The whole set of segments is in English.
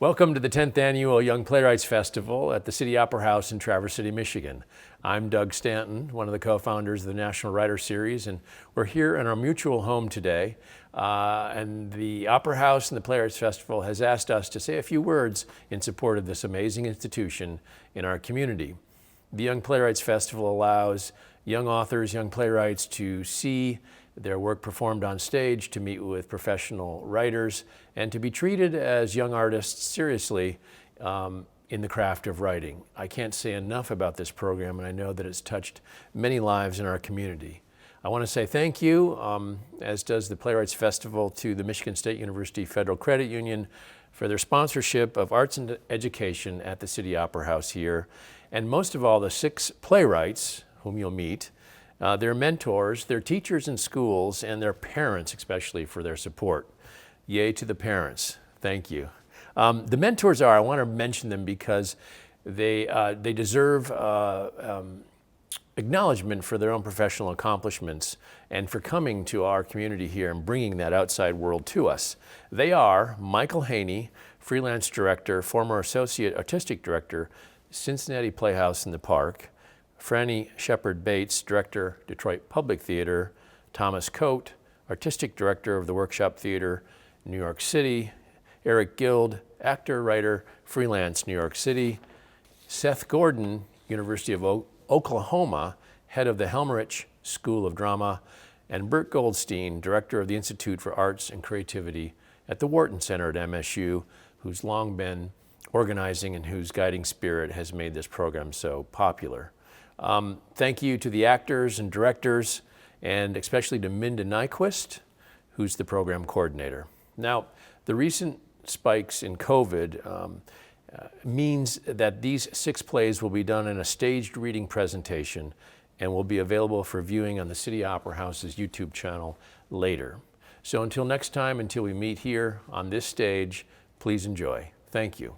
Welcome to the 10th Annual Young Playwrights Festival at the City Opera House in Traverse City, Michigan. I'm Doug Stanton, one of the co-founders of the National Writer Series, and we're here in our mutual home today. And the Opera House and the Playwrights Festival has asked us to say a few words in support of this amazing institution in our community. The Young Playwrights Festival allows young authors, young playwrights to see their work performed on stage, to meet with professional writers, and to be treated as young artists seriously in the craft of writing. I can't say enough about this program, and I know that it's touched many lives in our community. I want to say thank you, as does the Playwrights Festival, to the Michigan State University Federal Credit Union for their sponsorship of arts and education at the City Opera House here, and most of all, the 6 playwrights whom you'll meet, their mentors, their teachers in schools, and their parents especially for their support. Yay to the parents. Thank you. The mentors I want to mention them because they deserve acknowledgement for their own professional accomplishments and for coming to our community here and bringing that outside world to us. They are Michael Haney, freelance director, former associate artistic director, Cincinnati Playhouse in the Park; Franny Shepard Bates, director, Detroit Public Theater; Thomas Coate, artistic director of the Workshop Theater, New York City; Eric Guild, actor, writer, freelance, New York City; Seth Gordon, University of Oklahoma, head of the Helmrich School of Drama; and Bert Goldstein, director of the Institute for Arts and Creativity at the Wharton Center at MSU, who's long been organizing and whose guiding spirit has made this program so popular. Thank you to the actors and directors, and especially to Minda Nyquist, who's the program coordinator. Now, the recent spikes in COVID means that these 6 plays will be done in a staged reading presentation and will be available for viewing on the City Opera House's YouTube channel later. So until next time, until we meet here on this stage, please enjoy. Thank you.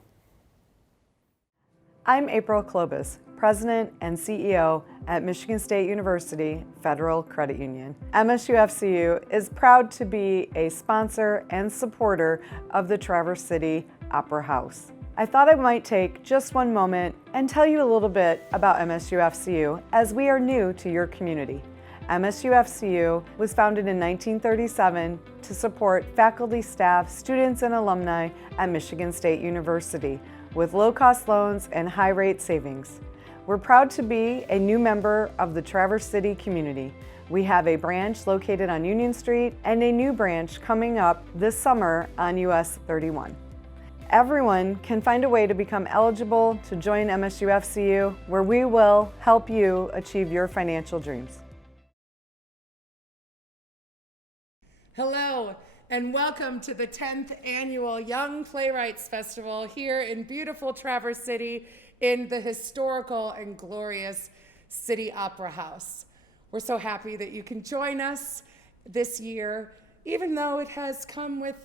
I'm April Klobas, President and CEO at Michigan State University Federal Credit Union. MSU-FCU is proud to be a sponsor and supporter of the Traverse City Opera House. I thought I might take just one moment and tell you a little bit about MSU-FCU as we are new to your community. MSU-FCU was founded in 1937 to support faculty, staff, students, and alumni at Michigan State University with low-cost loans and high-rate savings. We're proud to be a new member of the Traverse City community. We have a branch located on Union Street and a new branch coming up this summer on US 31. Everyone can find a way to become eligible to join MSU-FCU, where we will help you achieve your financial dreams. Hello, and welcome to the 10th Annual Young Playwrights Festival here in beautiful Traverse City in the historical and glorious City Opera House. We're so happy that you can join us this year, even though it has come with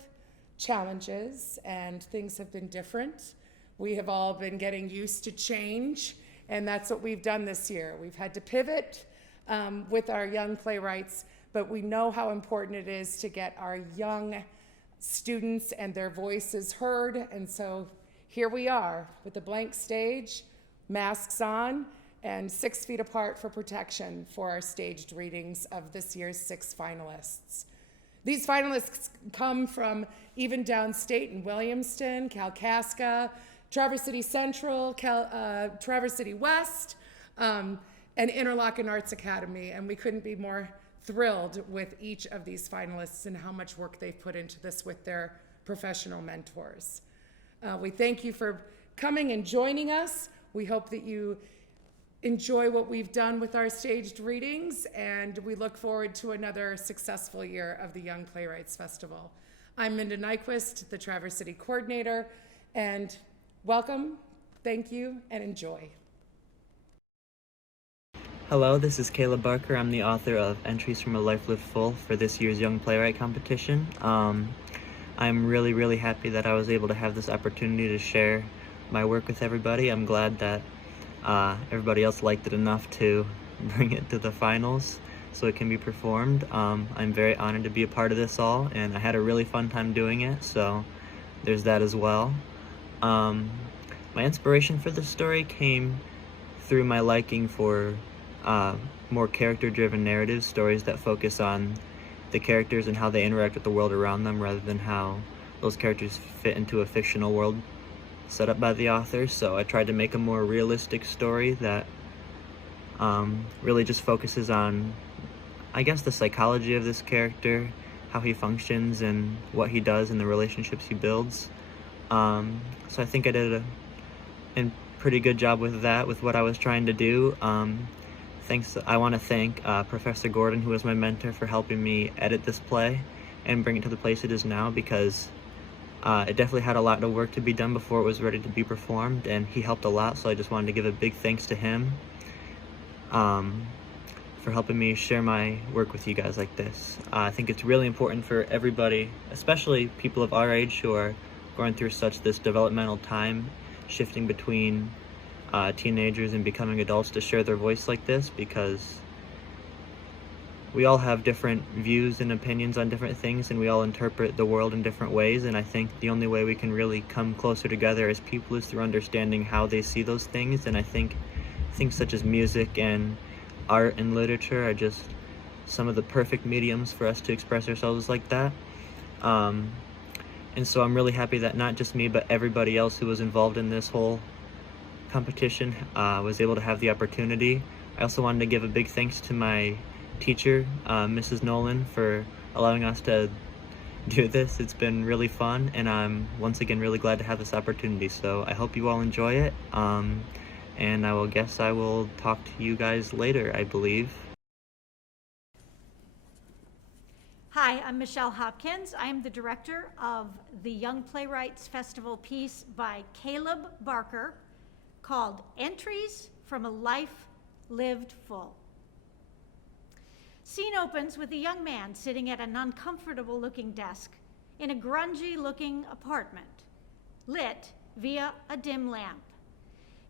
challenges and things have been different. We have all been getting used to change, and that's what we've done this year. We've had to pivot with our young playwrights, but we know how important it is to get our young students and their voices heard, and so here we are with a blank stage, masks on, and 6 feet apart for protection for our staged readings of this year's 6 finalists. These finalists come from even downstate in Williamston, Kalkaska, Traverse City Central, Traverse City West, and Interlochen Arts Academy, and we couldn't be more thrilled with each of these finalists and how much work they've put into this with their professional mentors. We thank you for coming and joining us. We hope that you enjoy what we've done with our staged readings, and we look forward to another successful year of the Young Playwrights Festival. I'm Minda Nyquist, the Traverse City Coordinator, and welcome, thank you, and enjoy. Hello, this is Caleb Barker. I'm the author of Entries from a Life Lived Full for this year's Young Playwright Competition. I'm really happy that I was able to have this opportunity to share my work with everybody. I'm glad that everybody else liked it enough to bring it to the finals so it can be performed. I'm very honored to be a part of this all, and I had a really fun time doing it, so there's that as well. My inspiration for this story came through my liking for more character-driven narratives, stories that focus on the characters and how they interact with the world around them rather than how those characters fit into a fictional world set up by the author. So I tried to make a more realistic story that really just focuses on, I guess, the psychology of this character, how he functions and what he does and the relationships he builds. So I think I did a pretty good job with that, with what I was trying to do. I want to thank Professor Gordon, who was my mentor, for helping me edit this play and bring it to the place it is now, because it definitely had a lot of work to be done before it was ready to be performed, and he helped a lot, so I just wanted to give a big thanks to him for helping me share my work with you guys like this. I think it's really important for everybody, especially people of our age who are going through this developmental time, shifting between teenagers and becoming adults, to share their voice like this, because we all have different views and opinions on different things, and we all interpret the world in different ways, and I think the only way we can really come closer together as people is through understanding how they see those things. And I think things such as music and art and literature are just some of the perfect mediums for us to express ourselves like that. And so I'm really happy that not just me, but everybody else who was involved in this whole competition was able to have the opportunity. I also wanted to give a big thanks to my teacher, Mrs. Nolan, for allowing us to do this. It's been really fun, and I'm once again really glad to have this opportunity. So I hope you all enjoy it, and I will talk to you guys later, I believe. Hi, I'm Michelle Hopkins. I am the director of the Young Playwrights Festival piece by Caleb Barker called Entries from a Life Lived Full. Scene opens with a young man sitting at an uncomfortable-looking desk in a grungy-looking apartment, lit via a dim lamp.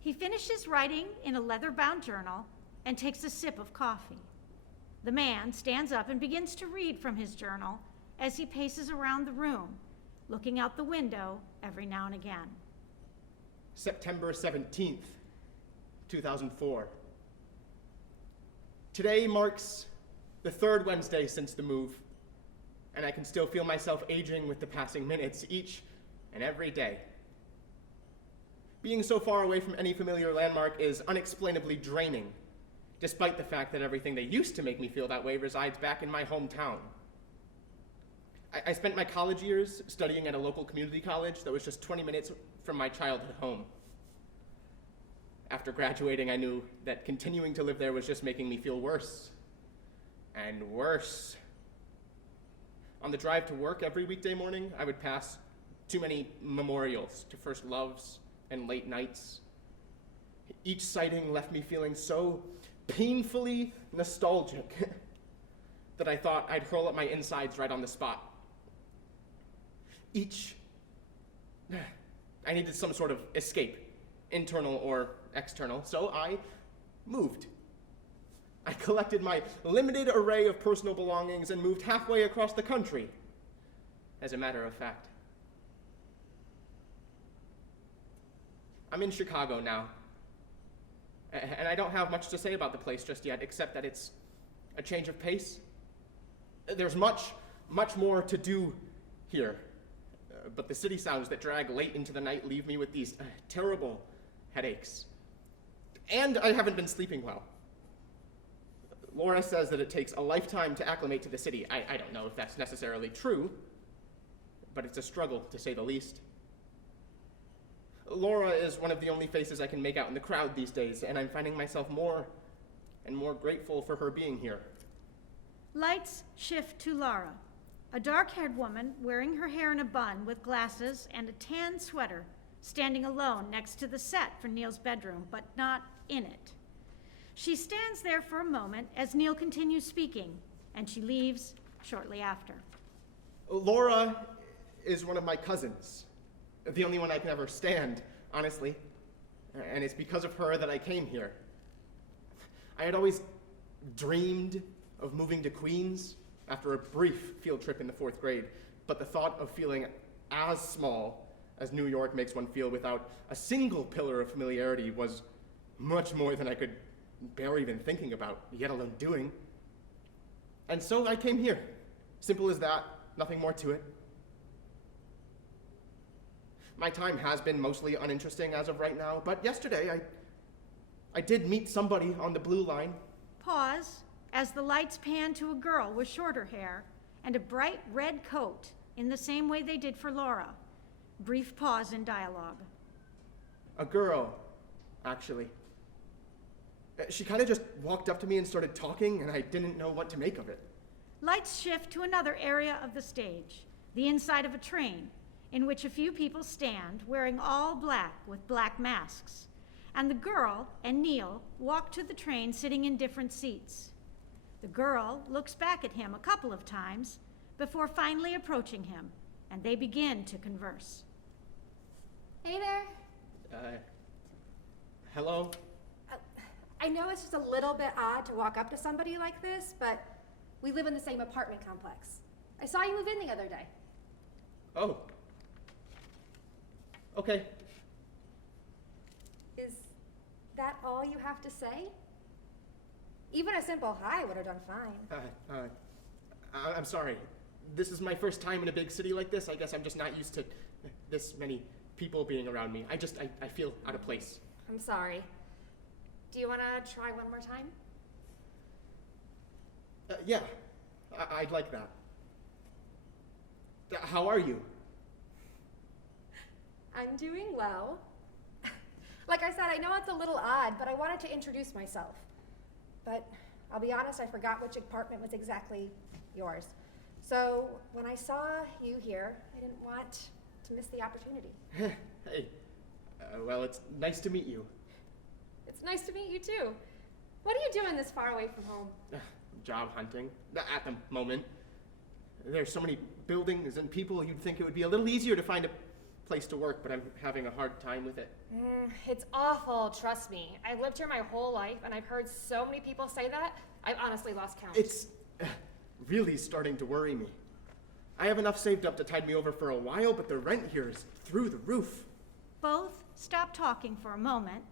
He finishes writing in a leather-bound journal and takes a sip of coffee. The man stands up and begins to read from his journal as he paces around the room, looking out the window every now and again. September 17th, 2004. Today marks the third Wednesday since the move, and I can still feel myself aging with the passing minutes each and every day. Being so far away from any familiar landmark is unexplainably draining, despite the fact that everything that used to make me feel that way resides back in my hometown. I spent my college years studying at a local community college that was just 20 minutes from my childhood home. After graduating, I knew that continuing to live there was just making me feel worse and worse. On the drive to work every weekday morning, I would pass too many memorials to first loves and late nights. Each sighting left me feeling so painfully nostalgic that I thought I'd hurl up my insides right on the spot. I needed some sort of escape, internal or external, so I moved. I collected my limited array of personal belongings and moved halfway across the country, as a matter of fact. I'm in Chicago now, and I don't have much to say about the place just yet, except that it's a change of pace. There's much more to do here, but the city sounds that drag late into the night leave me with these terrible headaches. And I haven't been sleeping well. Laura says that it takes a lifetime to acclimate to the city. I don't know if that's necessarily true, but it's a struggle, to say the least. Laura is one of the only faces I can make out in the crowd these days, and I'm finding myself more and more grateful for her being here. Lights shift to Laura, a dark-haired woman wearing her hair in a bun with glasses and a tan sweater, standing alone next to the set for Neil's bedroom, but not in it. She stands there for a moment as Neil continues speaking, and she leaves shortly after. Laura is one of my cousins, the only one I can ever stand, honestly, and it's because of her that I came here. I had always dreamed of moving to Queens after a brief field trip in the 4th grade, but the thought of feeling as small as New York makes one feel without a single pillar of familiarity, was much more than I could bear even thinking about, yet alone doing. And so I came here. Simple as that, nothing more to it. My time has been mostly uninteresting as of right now, but yesterday I did meet somebody on the blue line. Pause as the lights pan to a girl with shorter hair and a bright red coat in the same way they did for Laura. Brief pause in dialogue. A girl, actually. She kind of just walked up to me and started talking, and I didn't know what to make of it. Lights shift to another area of the stage, the inside of a train, in which a few people stand wearing all black with black masks. And the girl and Neil walk to the train sitting in different seats. The girl looks back at him a couple of times before finally approaching him, and they begin to converse. Hey there. Hello? I know it's just a little bit odd to walk up to somebody like this, but we live in the same apartment complex. I saw you move in the other day. Oh. Okay. Is that all you have to say? Even a simple hi would have done fine. I'm sorry. This is my first time in a big city like this. I guess I'm just not used to this many people being around me. I feel out of place. I'm sorry. Do you want to try one more time? Yeah, I'd like that. How are you? I'm doing well. Like I said, I know it's a little odd, but I wanted to introduce myself. But I'll be honest, I forgot which apartment was exactly yours. So when I saw you here, I didn't want to miss the opportunity. Hey, well, it's nice to meet you. It's nice to meet you too. What are you doing this far away from home? Job hunting, at the moment. There's so many buildings and people, you'd think it would be a little easier to find a place to work, but I'm having a hard time with it. It's awful, trust me. I've lived here my whole life, and I've heard so many people say that, I've honestly lost count. It's really starting to worry me. I have enough saved up to tide me over for a while, but the rent here is through the roof. Both stop talking for a moment.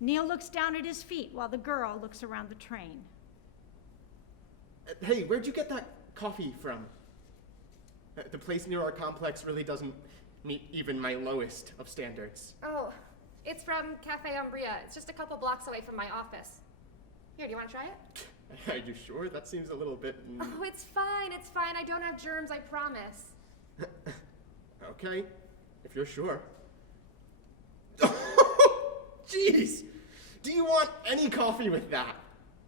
Neil looks down at his feet while the girl looks around the train. Hey, where'd you get that coffee from? The place near our complex really doesn't meet even my lowest of standards. Oh, it's from Cafe Umbria. It's just a couple blocks away from my office. Here, do you want to try it? Are you sure? That seems a little bit... Oh, it's fine, it's fine. I don't have germs, I promise. Okay, if you're sure. Jeez! Do you want any coffee with that?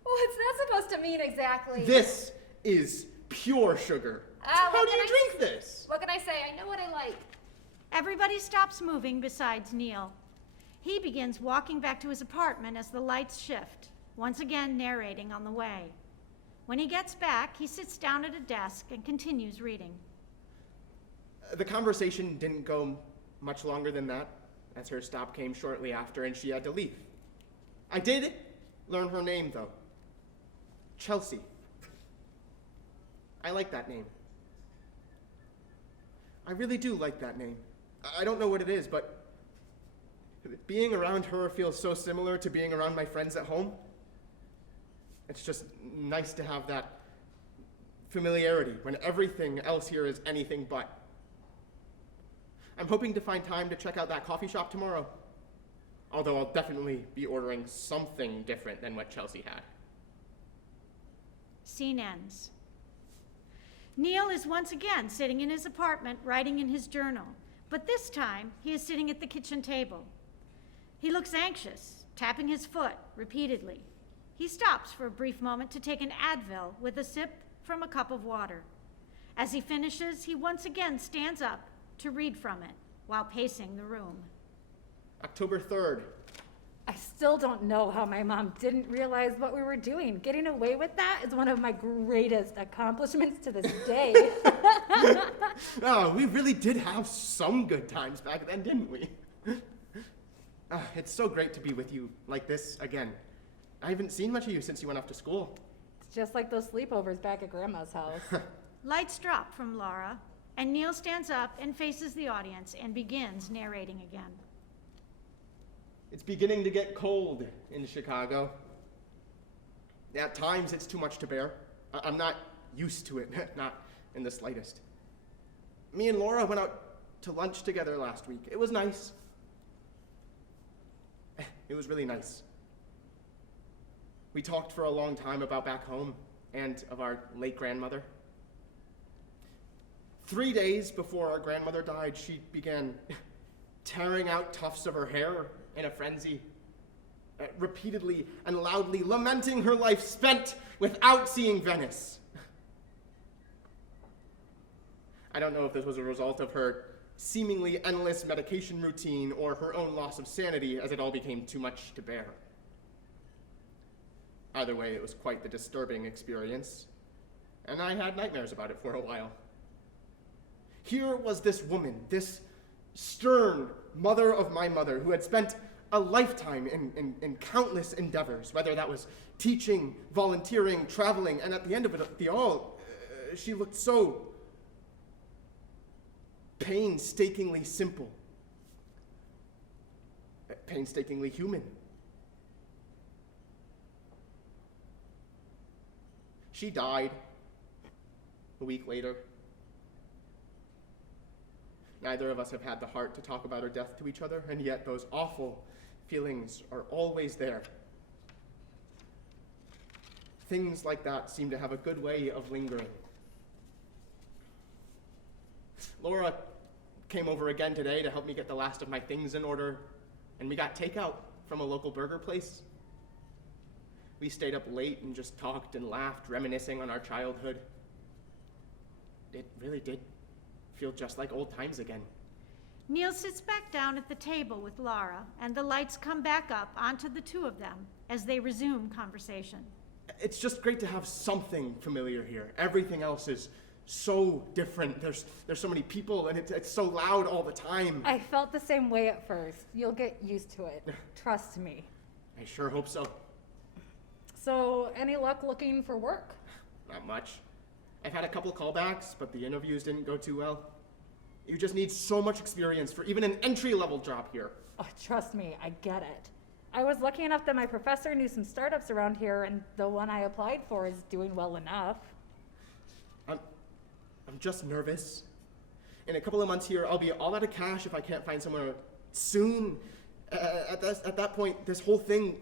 What's that supposed to mean exactly? This is pure sugar. How do you drink this? What can I say? I know what I like. Everybody stops moving besides Neil. He begins walking back to his apartment as the lights shift, once again narrating on the way. When he gets back, he sits down at a desk and continues reading. The conversation didn't go much longer than that, as her stop came shortly after and she had to leave. I did learn her name, though. Chelsea. I like that name. I really do like that name. I don't know what it is, but being around her feels so similar to being around my friends at home. It's just nice to have that familiarity when everything else here is anything but. I'm hoping to find time to check out that coffee shop tomorrow. Although I'll definitely be ordering something different than what Chelsea had. Scene ends. Neil is once again sitting in his apartment writing in his journal, but this time he is sitting at the kitchen table. He looks anxious, tapping his foot repeatedly. He stops for a brief moment to take an Advil with a sip from a cup of water. As he finishes, he once again stands up to read from it while pacing the room. October 3rd. I still don't know how my mom didn't realize what we were doing. Getting away with that is one of my greatest accomplishments to this day. Oh, we really did have some good times back then, didn't we? It's so great to be with you like this again. I haven't seen much of you since you went off to school. It's just like those sleepovers back at Grandma's house. Lights drop from Laura. and Neil stands up and faces the audience and begins narrating again. It's beginning to get cold in Chicago. At times, it's too much to bear. I'm not used to it, not in the slightest. Me and Laura went out to lunch together last week. It was nice. It was really nice. We talked for a long time about back home and of our late grandmother. 3 days before our grandmother died, she began tearing out tufts of her hair in a frenzy, repeatedly and loudly lamenting her life spent without seeing Venice. I don't know if this was a result of her seemingly endless medication routine or her own loss of sanity as it all became too much to bear. Either way, it was quite the disturbing experience, and I had nightmares about it for a while. Here was this woman, this stern mother of my mother, who had spent a lifetime in countless endeavors, whether that was teaching, volunteering, traveling, and at the end of it all, she looked so painstakingly simple, painstakingly human. She died a week later. Neither of us have had the heart to talk about her death to each other, and yet those awful feelings are always there. Things like that seem to have a good way of lingering. Laura came over again today to help me get the last of my things in order, and we got takeout from a local burger place. We stayed up late and just talked and laughed, reminiscing on our childhood. It really did feel just like old times again. Neil sits back down at the table with Laura, and the lights come back up onto the two of them as they resume conversation. It's just great to have something familiar here. Everything else is so different. There's so many people, and it's so loud all the time. I felt the same way at first. You'll get used to it. Trust me. I sure hope so. So, any luck looking for work? Not much. I've had a couple callbacks, but the interviews didn't go too well. You just need so much experience for even an entry-level job here. Oh, trust me, I get it. I was lucky enough that my professor knew some startups around here, and the one I applied for is doing well enough. I'm just nervous. In a couple of months here, I'll be all out of cash if I can't find somewhere soon. At that point, this whole thing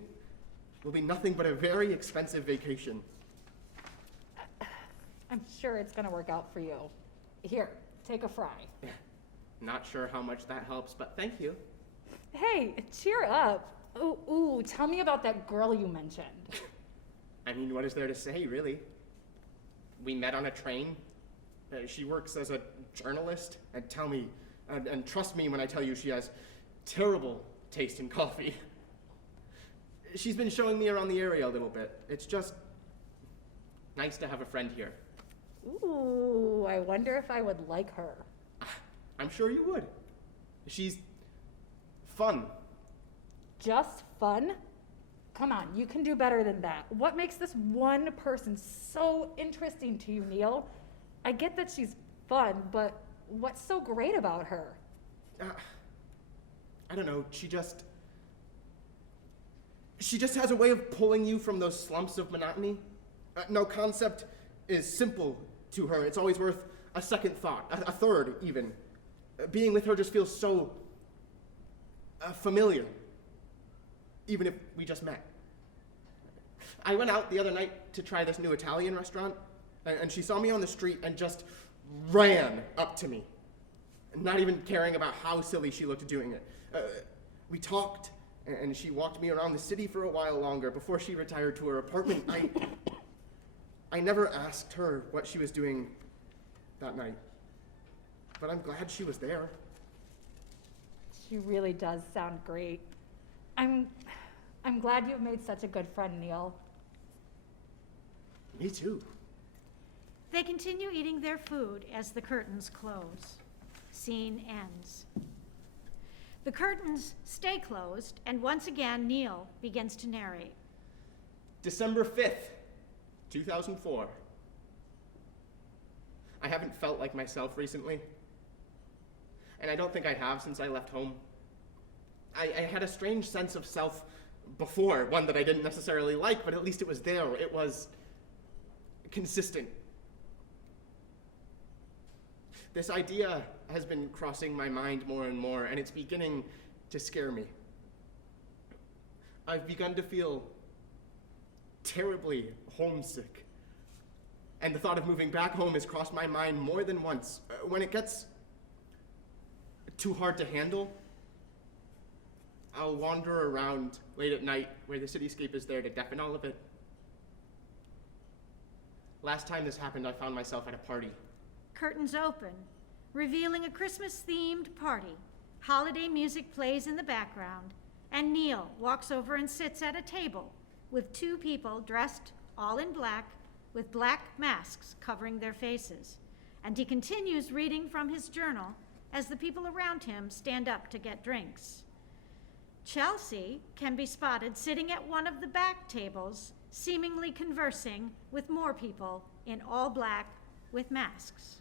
will be nothing but a very expensive vacation. I'm sure it's gonna work out for you. Here, take a fry. Not sure how much that helps, but thank you. Hey, cheer up. Ooh, tell me about that girl you mentioned. I mean, what is there to say, really? We met on a train. She works as a journalist, and and trust me when I tell you she has terrible taste in coffee. She's been showing me around the area a little bit. It's just nice to have a friend here. Ooh, I wonder if I would like her. I'm sure you would. She's fun. Just fun? Come on, you can do better than that. What makes this one person so interesting to you, Neil? I get that she's fun, but what's so great about her? I don't know, she just has a way of pulling you from those slumps of monotony. No concept is simple to her. It's always worth a second thought, a third even. Being with her just feels so familiar, even if we just met. I went out the other night to try this new Italian restaurant, and she saw me on the street and just ran up to me, not even caring about how silly she looked doing it. We talked, and she walked me around the city for a while longer before she retired to her apartment. I never asked her what she was doing that night, but I'm glad she was there. She really does sound great. I'm glad you've made such a good friend, Neil. Me too. They continue eating their food as the curtains close. Scene ends. The curtains stay closed, and once again, Neil begins to narrate. December 5th, 2004. I haven't felt like myself recently. And I don't think I have since I left home. I had a strange sense of self before, one that I didn't necessarily like, but at least it was there. It was consistent. This idea has been crossing my mind more and more, and it's beginning to scare me. I've begun to feel terribly homesick. And the thought of moving back home has crossed my mind more than once. When it gets too hard to handle, I'll wander around late at night where the cityscape is there to deafen all of it. Last time this happened, I found myself at a party. Curtains open, revealing a Christmas-themed party. Holiday music plays in the background, and Neil walks over and sits at a table with two people dressed all in black with black masks covering their faces. And he continues reading from his journal as the people around him stand up to get drinks. Chelsea can be spotted sitting at one of the back tables, seemingly conversing with more people in all black with masks.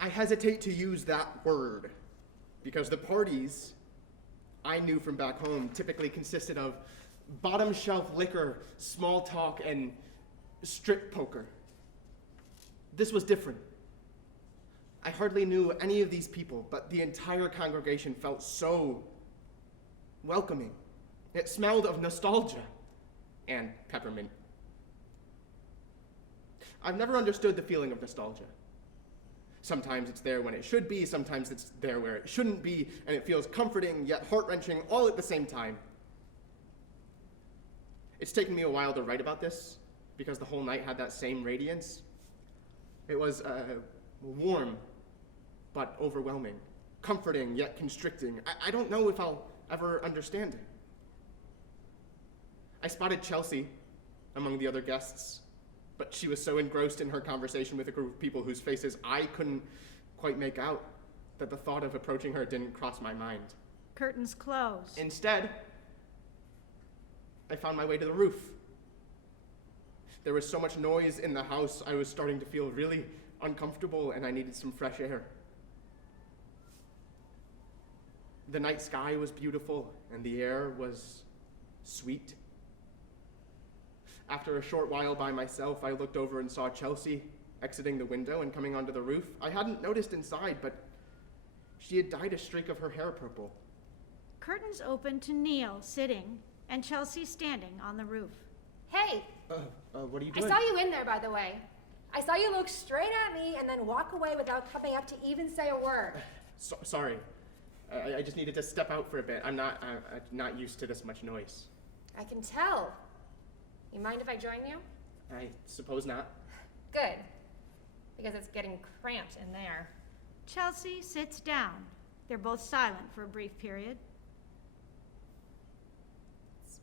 I hesitate to use that word because the parties I knew from back home typically consisted of bottom shelf liquor, small talk, and strip poker. This was different. I hardly knew any of these people, but the entire congregation felt so welcoming. It smelled of nostalgia and peppermint. I've never understood the feeling of nostalgia. Sometimes it's there when it should be, sometimes it's there where it shouldn't be, and it feels comforting yet heart-wrenching all at the same time. It's taken me a while to write about this because the whole night had that same radiance. It was warm but overwhelming, comforting yet constricting. I don't know if I'll ever understand it. I spotted Chelsea among the other guests, but she was so engrossed in her conversation with a group of people whose faces I couldn't quite make out that the thought of approaching her didn't cross my mind. Curtains close. Instead, I found my way to the roof. There was so much noise in the house, I was starting to feel really uncomfortable and I needed some fresh air. The night sky was beautiful and the air was sweet. After a short while by myself, I looked over and saw Chelsea exiting the window and coming onto the roof. I hadn't noticed inside, but she had dyed a streak of her hair purple. Curtains open to Neil sitting and Chelsea standing on the roof. Hey! What are you I doing? saw you in there, by the way. I saw you look straight at me and then walk away without coming up to even say a word. Sorry. I just needed to step out for a bit. I'm not used to this much noise. I can tell. You mind if I join you? I suppose not. Good. Because it's getting cramped in there. Chelsea sits down. They're both silent for a brief period. It's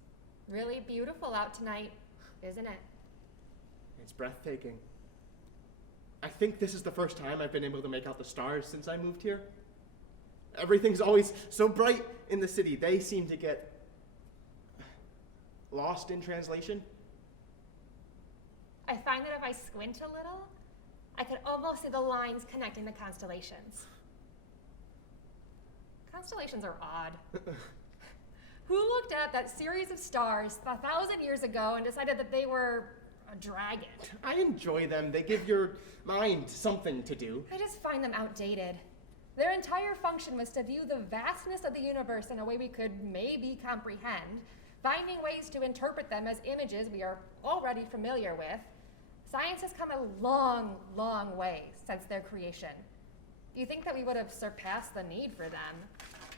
really beautiful out tonight, isn't it? It's breathtaking. I think this is the first time I've been able to make out the stars since I moved here. Everything's always so bright in the city. They seem to get lost in translation. I find that if I squint a little, I can almost see the lines connecting the constellations. Constellations are odd. Who looked at that series of stars 1,000 years ago and decided that they were a dragon? I enjoy them. They give your mind something to do. I just find them outdated. Their entire function was to view the vastness of the universe in a way we could maybe comprehend, finding ways to interpret them as images we are already familiar with. Science has come a long, long way since their creation. Do you think that we would have surpassed the need for them?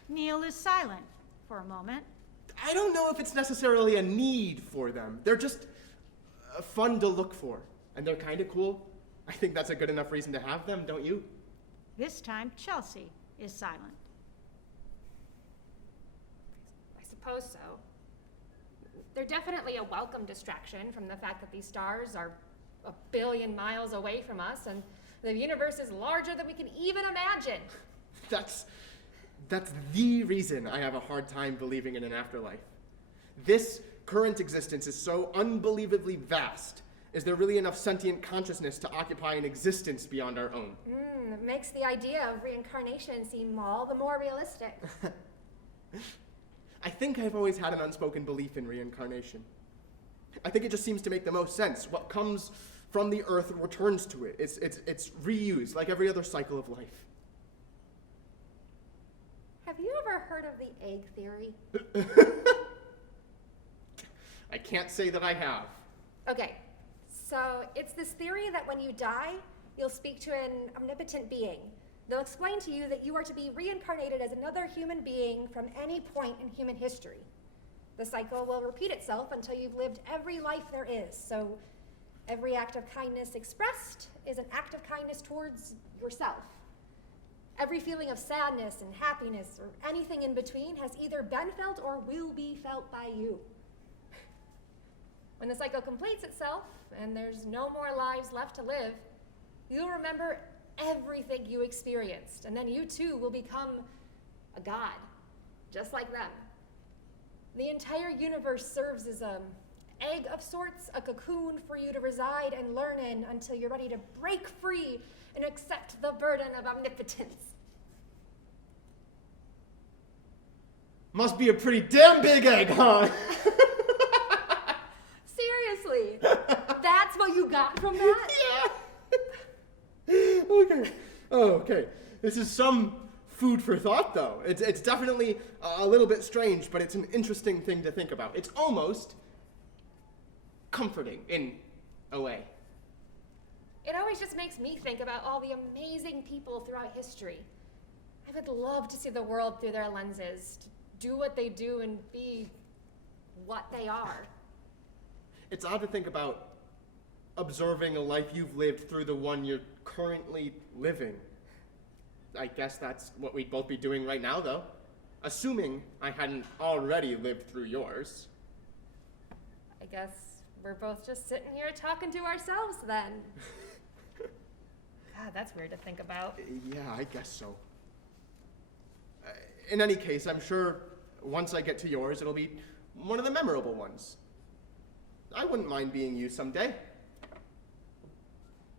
Neil is silent for a moment. I don't know if it's necessarily a need for them. They're just fun to look for, and they're kind of cool. I think that's a good enough reason to have them, don't you? This time, Chelsea is silent. I suppose so. They're definitely a welcome distraction from the fact that these stars are 1 billion miles away from us and the universe is larger than we can even imagine. That's the reason I have a hard time believing in an afterlife. This current existence is so unbelievably vast Is there really enough sentient consciousness to occupy an existence beyond our own? It makes the idea of reincarnation seem all the more realistic. I think I've always had an unspoken belief in reincarnation. I think it just seems to make the most sense. What comes from the earth returns to it. It's reused like every other cycle of life. Have you ever heard of the egg theory? I can't say that I have. Okay, so it's this theory that when you die, you'll speak to an omnipotent being. They'll explain to you that you are to be reincarnated as another human being from any point in human history. The cycle will repeat itself until you've lived every life there is. So every act of kindness expressed is an act of kindness towards yourself. Every feeling of sadness and happiness or anything in between has either been felt or will be felt by you. When the cycle completes itself and there's no more lives left to live, you'll remember everything you experienced, and then you too will become a god, just like them. The entire universe serves as an egg of sorts, a cocoon for you to reside and learn in until you're ready to break free and accept the burden of omnipotence. Must be a pretty damn big egg, huh? Seriously, that's what you got from that? Yeah. Okay. Oh, okay. This is some food for thought, though. It's definitely a little bit strange, but it's an interesting thing to think about. It's almost comforting in a way. It always just makes me think about all the amazing people throughout history. I would love to see the world through their lenses, to do what they do and be what they are. It's odd to think about observing a life you've lived through the one you're currently living. I guess that's what we'd both be doing right now, though. Assuming I hadn't already lived through yours. I guess we're both just sitting here talking to ourselves then. God, that's weird to think about. Yeah, I guess so. In any case, I'm sure once I get to yours, it'll be one of the memorable ones. I wouldn't mind being you someday.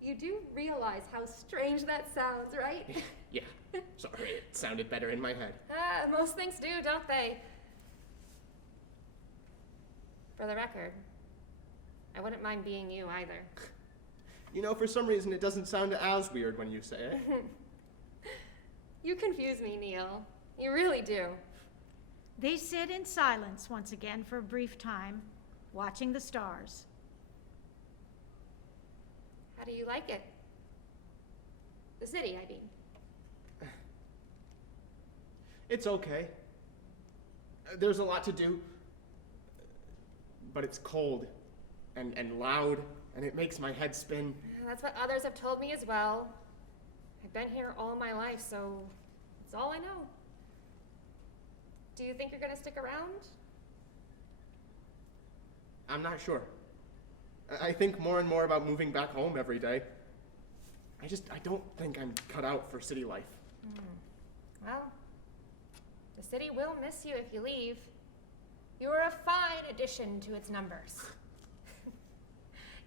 You do realize how strange that sounds, right? Yeah, sorry, it sounded better in my head. Most things do, don't they? For the record, I wouldn't mind being you either. You know, for some reason, it doesn't sound as weird when you say it. You confuse me, Neil. You really do. They sit in silence once again for a brief time, watching the stars. How do you like it? The city, I mean. It's okay. There's a lot to do, but it's cold and loud, and it makes my head spin. That's what others have told me as well. I've been here all my life, so it's all I know. Do you think you're gonna stick around? I'm not sure. I think more and more about moving back home every day. I don't think I'm cut out for city life. Well, the city will miss you if you leave. You are a fine addition to its numbers.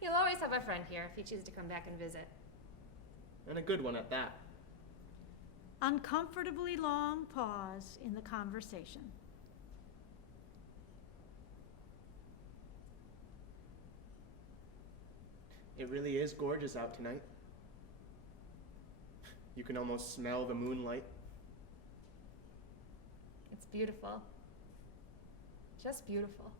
You'll always have a friend here if you choose to come back and visit. And a good one at that. Uncomfortably long pause in the conversation. It really is gorgeous out tonight. You can almost smell the moonlight. It's beautiful. Just beautiful.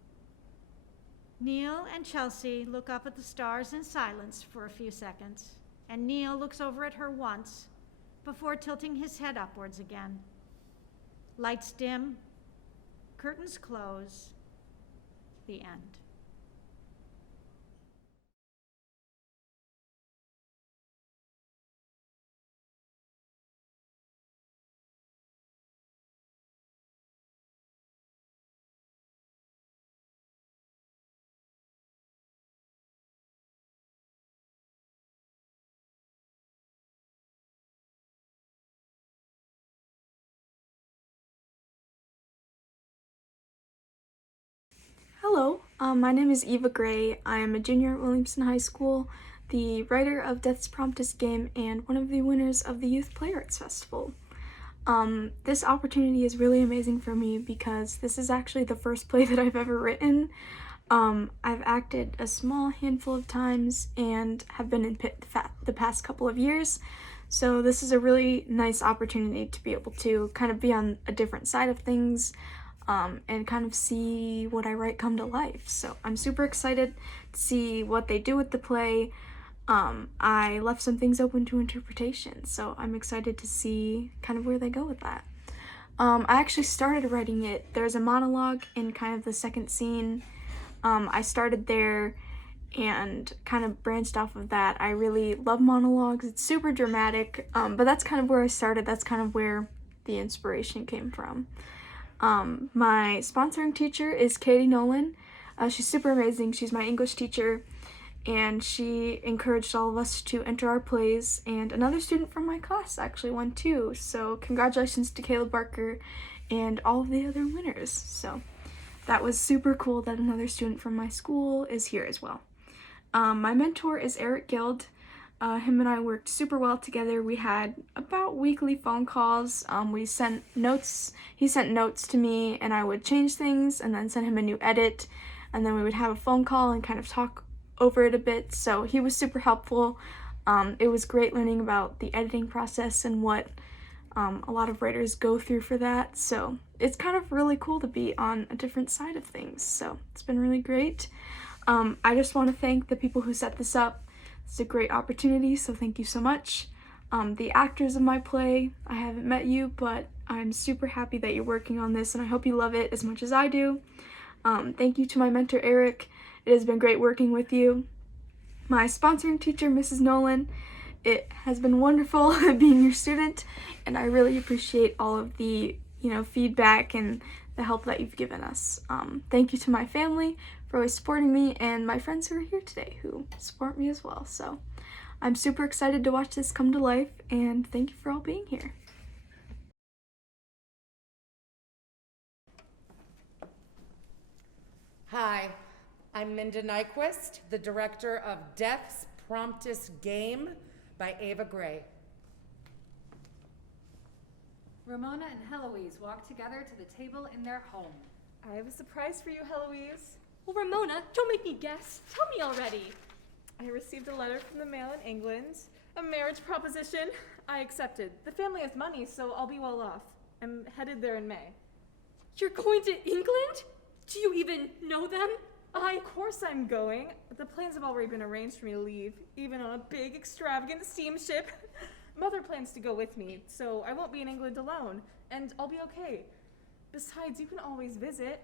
Neil and Chelsea look up at the stars in silence for a few seconds, and Neil looks over at her once before tilting his head upwards again. Lights dim, curtains close, the end. Hello. My name is Eva Gray. I am a junior at Williamson High School, the writer of Death's Promptest game, and one of the winners of the Youth Playwrights Festival. This opportunity is really amazing for me because this is actually the first play that I've ever written. I've acted a small handful of times and have been in Pitt the past couple of years, so this is a really nice opportunity to be able to kind of be on a different side of things and kind of see what I write come to life. So I'm super excited to see what they do with the play. I left some things open to interpretation, so I'm excited to see kind of where they go with that. I actually started writing it. There's a monologue in kind of the second scene. I started there and kind of branched off of that. I really love monologues. It's super dramatic, but that's kind of where I started. That's kind of where the inspiration came from. My sponsoring teacher is Katie Nolan. She's super amazing. She's my English teacher, and she encouraged all of us to enter our plays, and another student from my class actually won too. So congratulations to Caleb Barker and all of the other winners. So that was super cool that another student from my school is here as well. My mentor is Eric Guild. Him and I worked super well together. We had about weekly phone calls. We sent notes. He sent notes to me, and I would change things and then send him a new edit, and then we would have a phone call and kind of talk over it a bit. So he was super helpful. It was great learning about the editing process and what a lot of writers go through for that. So it's kind of really cool to be on a different side of things. So it's been really great. I just want to thank the people who set this up. It's a great opportunity, so thank you so much. The actors of my play, I haven't met you, but I'm super happy that you're working on this, and I hope you love it as much as I do. Thank you to my mentor, Eric. It has been great working with you. My sponsoring teacher, Mrs. Nolan, it has been wonderful being your student, and I really appreciate all of the feedback and the help that you've given us. Thank you to my family for always supporting me, and my friends who are here today who support me as well. So I'm super excited to watch this come to life, and thank you for all being here. Hi, I'm Minda Nyquist, the director of Death's Promptest Game by Eva Gray. Ramona and Heloise walk together to the table in their home. I have a surprise for you, Heloise. Well, Ramona, don't make me guess. Tell me already. I received a letter from the mail in England. A marriage proposition. I accepted. The family has money, so I'll be well off. I'm headed there in May. You're going to England? Do you even know them? Of course I'm going. The plans have already been arranged for me to leave, even on a big, extravagant steamship. Mother plans to go with me, so I won't be in England alone, and I'll be okay. Besides, you can always visit.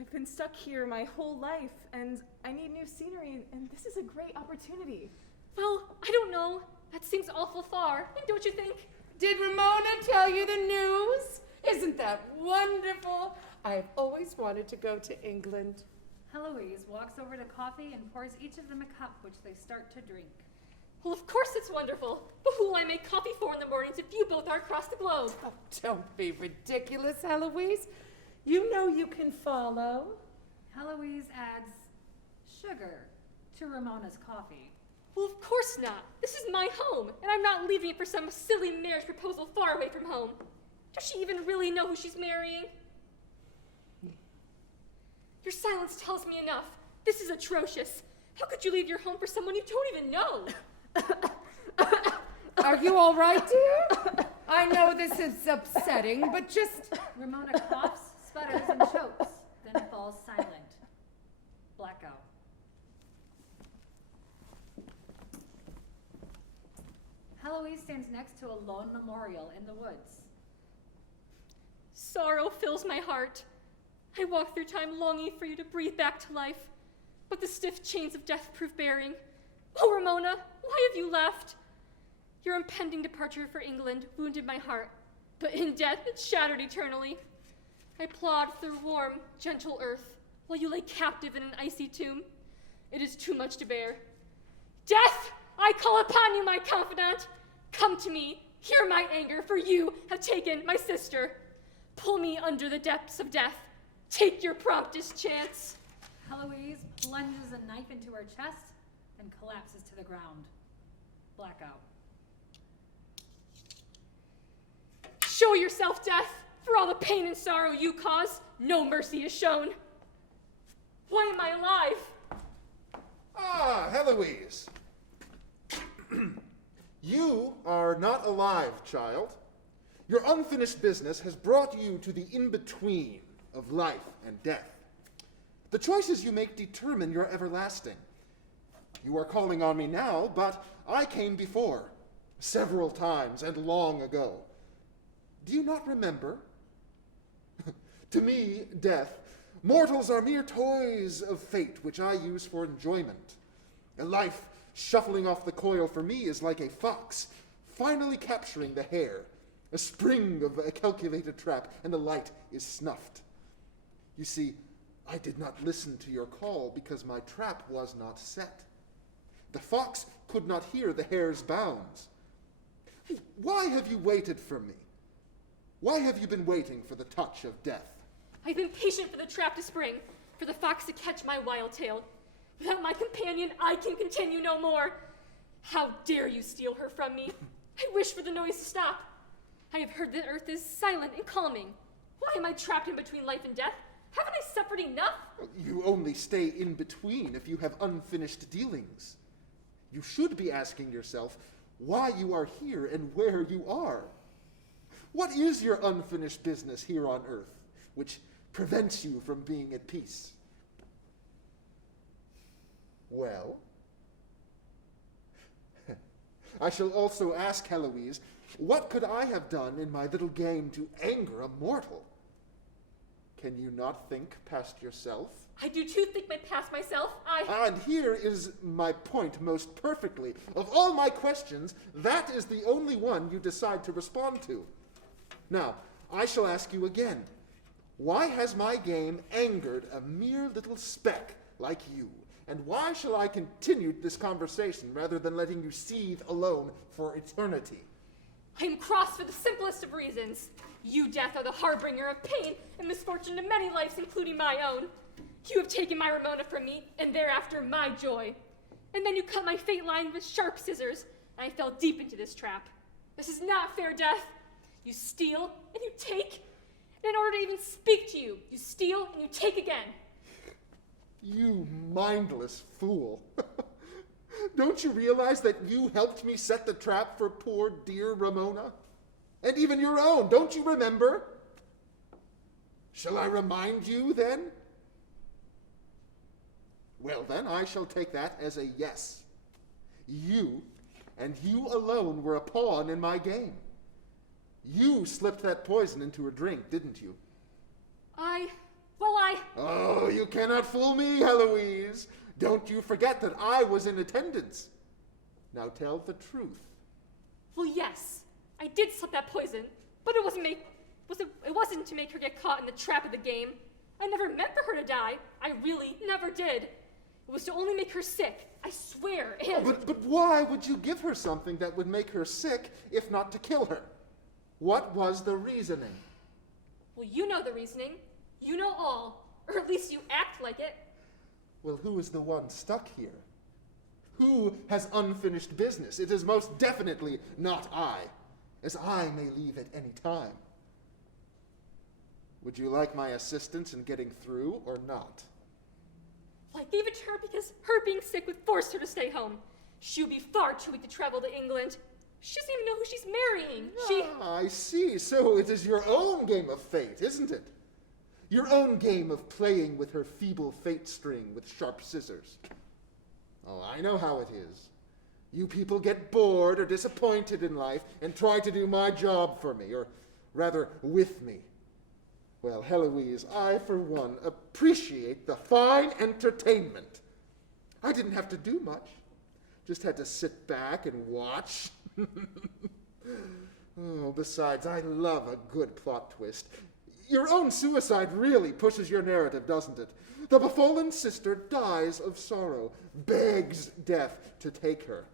I've been stuck here my whole life, and I need new scenery, and this is a great opportunity. Well, I don't know. That seems awful far. Don't you think? Did Ramona tell you the news? Isn't that wonderful? I've always wanted to go to England. Heloise walks over to coffee and pours each of them a cup, which they start to drink. Well, of course it's wonderful. But who will I make coffee for in the mornings if you both are across the globe? Oh, don't be ridiculous, Heloise. You know you can follow. Heloise adds sugar to Ramona's coffee. Well, of course not. This is my home, and I'm not leaving it for some silly marriage proposal far away from home. Does she even really know who she's marrying? Your silence tells me enough. This is atrocious. How could you leave your home for someone you don't even know? Are you all right, dear? I know this is upsetting, but just... Ramona coughs, sputters, and chokes, then falls silent. Blackout. Heloise stands next to a lone memorial in the woods. Sorrow fills my heart. I walk through time longing for you to breathe back to life, but the stiff chains of death prove bearing. Oh, Ramona, why have you left? Your impending departure for England wounded my heart, but in death it shattered eternally. I plod through warm, gentle earth, while you lay captive in an icy tomb. It is too much to bear. Death, I call upon you, my confidant. Come to me, hear my anger, for you have taken my sister. Pull me under the depths of death. Take your promptest chance. Heloise plunges a knife into her chest and collapses to the ground. Blackout. Show yourself, Death! For all the pain and sorrow you cause, no mercy is shown. Why am I alive? Ah, Heloise. You are not alive, child. Your unfinished business has brought you to the in-between of life and death. The choices you make determine your everlasting. You are calling on me now, but I came before, several times and long ago. Do you not remember? To me, death, mortals are mere toys of fate which I use for enjoyment. A life shuffling off the coil for me is like a fox, finally capturing the hare, a spring of a calculated trap, and the light is snuffed. You see, I did not listen to your call because my trap was not set. The fox could not hear the hare's bounds. Why have you waited for me? Why have you been waiting for the touch of death? I've been patient for the trap to spring, for the fox to catch my wild tail. Without my companion, I can continue no more. How dare you steal her from me? I wish for the noise to stop. I have heard that earth is silent and calming. Why am I trapped in between life and death? Haven't I suffered enough? You only stay in between if you have unfinished dealings. You should be asking yourself why you are here and where you are. What is your unfinished business here on earth, which prevents you from being at peace? Well, I shall also ask Heloise, what could I have done in my little game to anger a mortal? Can you not think past yourself? I do too think past myself. And here is my point most perfectly. Of all my questions, that is the only one you decide to respond to. Now, I shall ask you again. Why has my game angered a mere little speck like you? And why shall I continue this conversation rather than letting you seethe alone for eternity? I am cross for the simplest of reasons. You, Death, are the harbinger of pain and misfortune to many lives, including my own. You have taken my Ramona from me, and thereafter my joy. And then you cut my fate line with sharp scissors, and I fell deep into this trap. This is not fair, Death. You steal, and you take, and in order to even speak to you, you steal and you take again. You mindless fool. Don't you realize that you helped me set the trap for poor dear Ramona? And even your own, don't you remember? Shall I remind you then? Well then, I shall take that as a yes. You, and you alone, were a pawn in my game. You slipped that poison into her drink, didn't you? Oh, you cannot fool me, Heloise. Don't you forget that I was in attendance. Now tell the truth. Well, yes, I did slip that poison, but it wasn't to make her get caught in the trap of the game. I never meant for her to die. I really never did. It was to only make her sick, I swear. And But why would you give her something that would make her sick, if not to kill her? What was the reasoning? Well, you know the reasoning. You know all, or at least you act like it. Well, who is the one stuck here? Who has unfinished business? It is most definitely not I, as I may leave at any time. Would you like my assistance in getting through or not? Well, I gave it to her because her being sick would force her to stay home. She would be far too weak to travel to England. She doesn't even know who she's marrying. I see. So it is your own game of fate, isn't it? Your own game of playing with her feeble fate string with sharp scissors. Oh, I know how it is. You people get bored or disappointed in life and try to do my job for me, or rather with me. Well, Heloise, I, for one, appreciate the fine entertainment. I didn't have to do much. Just had to sit back and watch. Oh, besides, I love a good plot twist. Your own suicide really pushes your narrative, doesn't it? The befallen sister dies of sorrow, begs death to take her.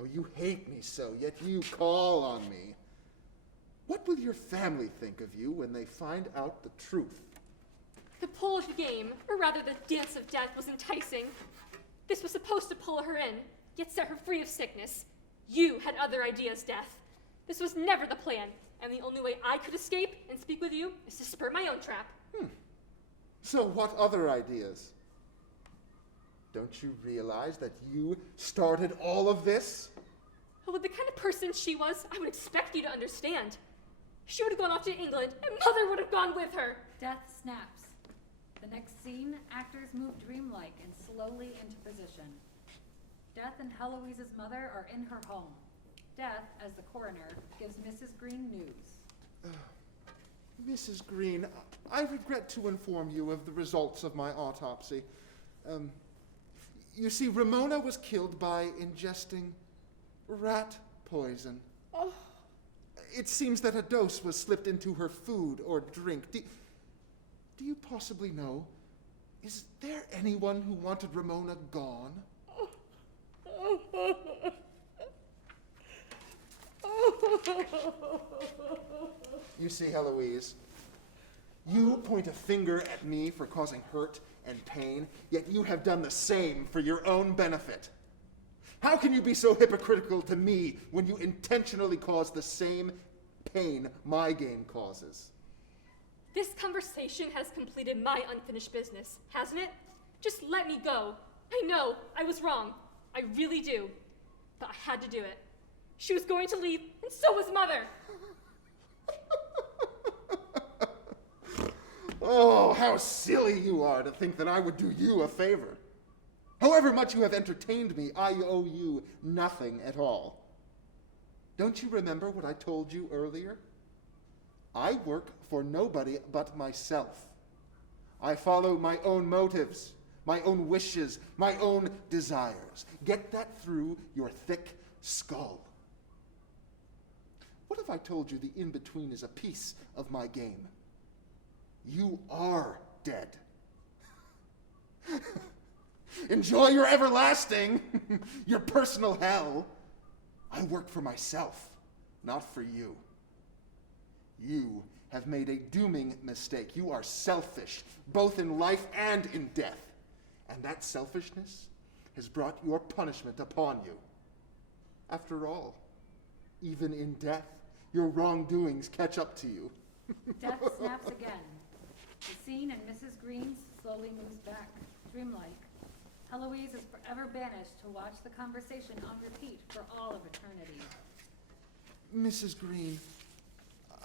Oh, you hate me so, yet you call on me. What will your family think of you when they find out the truth? The pull of the game, or rather the dance of death, was enticing. This was supposed to pull her in, yet set her free of sickness. You had other ideas, Death. This was never the plan, and the only way I could escape and speak with you is to spur my own trap. So what other ideas? Don't you realize that you started all of this? Well, with the kind of person she was, I would expect you to understand. She would have gone off to England, and Mother would have gone with her. Death snaps. The next scene, actors move dreamlike and slowly into position. Death and Heloise's mother are in her home. Death, as the coroner, gives Mrs. Green news. Mrs. Green, I regret to inform you of the results of my autopsy. You see, Ramona was killed by ingesting rat poison. Oh. It seems that a dose was slipped into her food or drink. Do you possibly know, is there anyone who wanted Ramona gone? You see, Heloise, you point a finger at me for causing hurt and pain, yet you have done the same for your own benefit. How can you be so hypocritical to me when you intentionally cause the same pain my game causes? This conversation has completed my unfinished business, hasn't it? Just let me go. I know, I was wrong. I really do. But I had to do it. She was going to leave, and so was Mother. Oh, how silly you are to think that I would do you a favor. However much you have entertained me, I owe you nothing at all. Don't you remember what I told you earlier? I work for nobody but myself. I follow my own motives, my own wishes, my own desires. Get that through your thick skull. What if I told you the in-between is a piece of my game? You are dead. Enjoy your everlasting, your personal hell. I work for myself, not for you. You have made a dooming mistake. You are selfish, both in life and in death. And that selfishness has brought your punishment upon you. After all, even in death, your wrongdoings catch up to you. Death snaps again. The scene in Mrs. Green's slowly moves back, dreamlike. Heloise is forever banished to watch the conversation on repeat for all of eternity. Mrs. Green,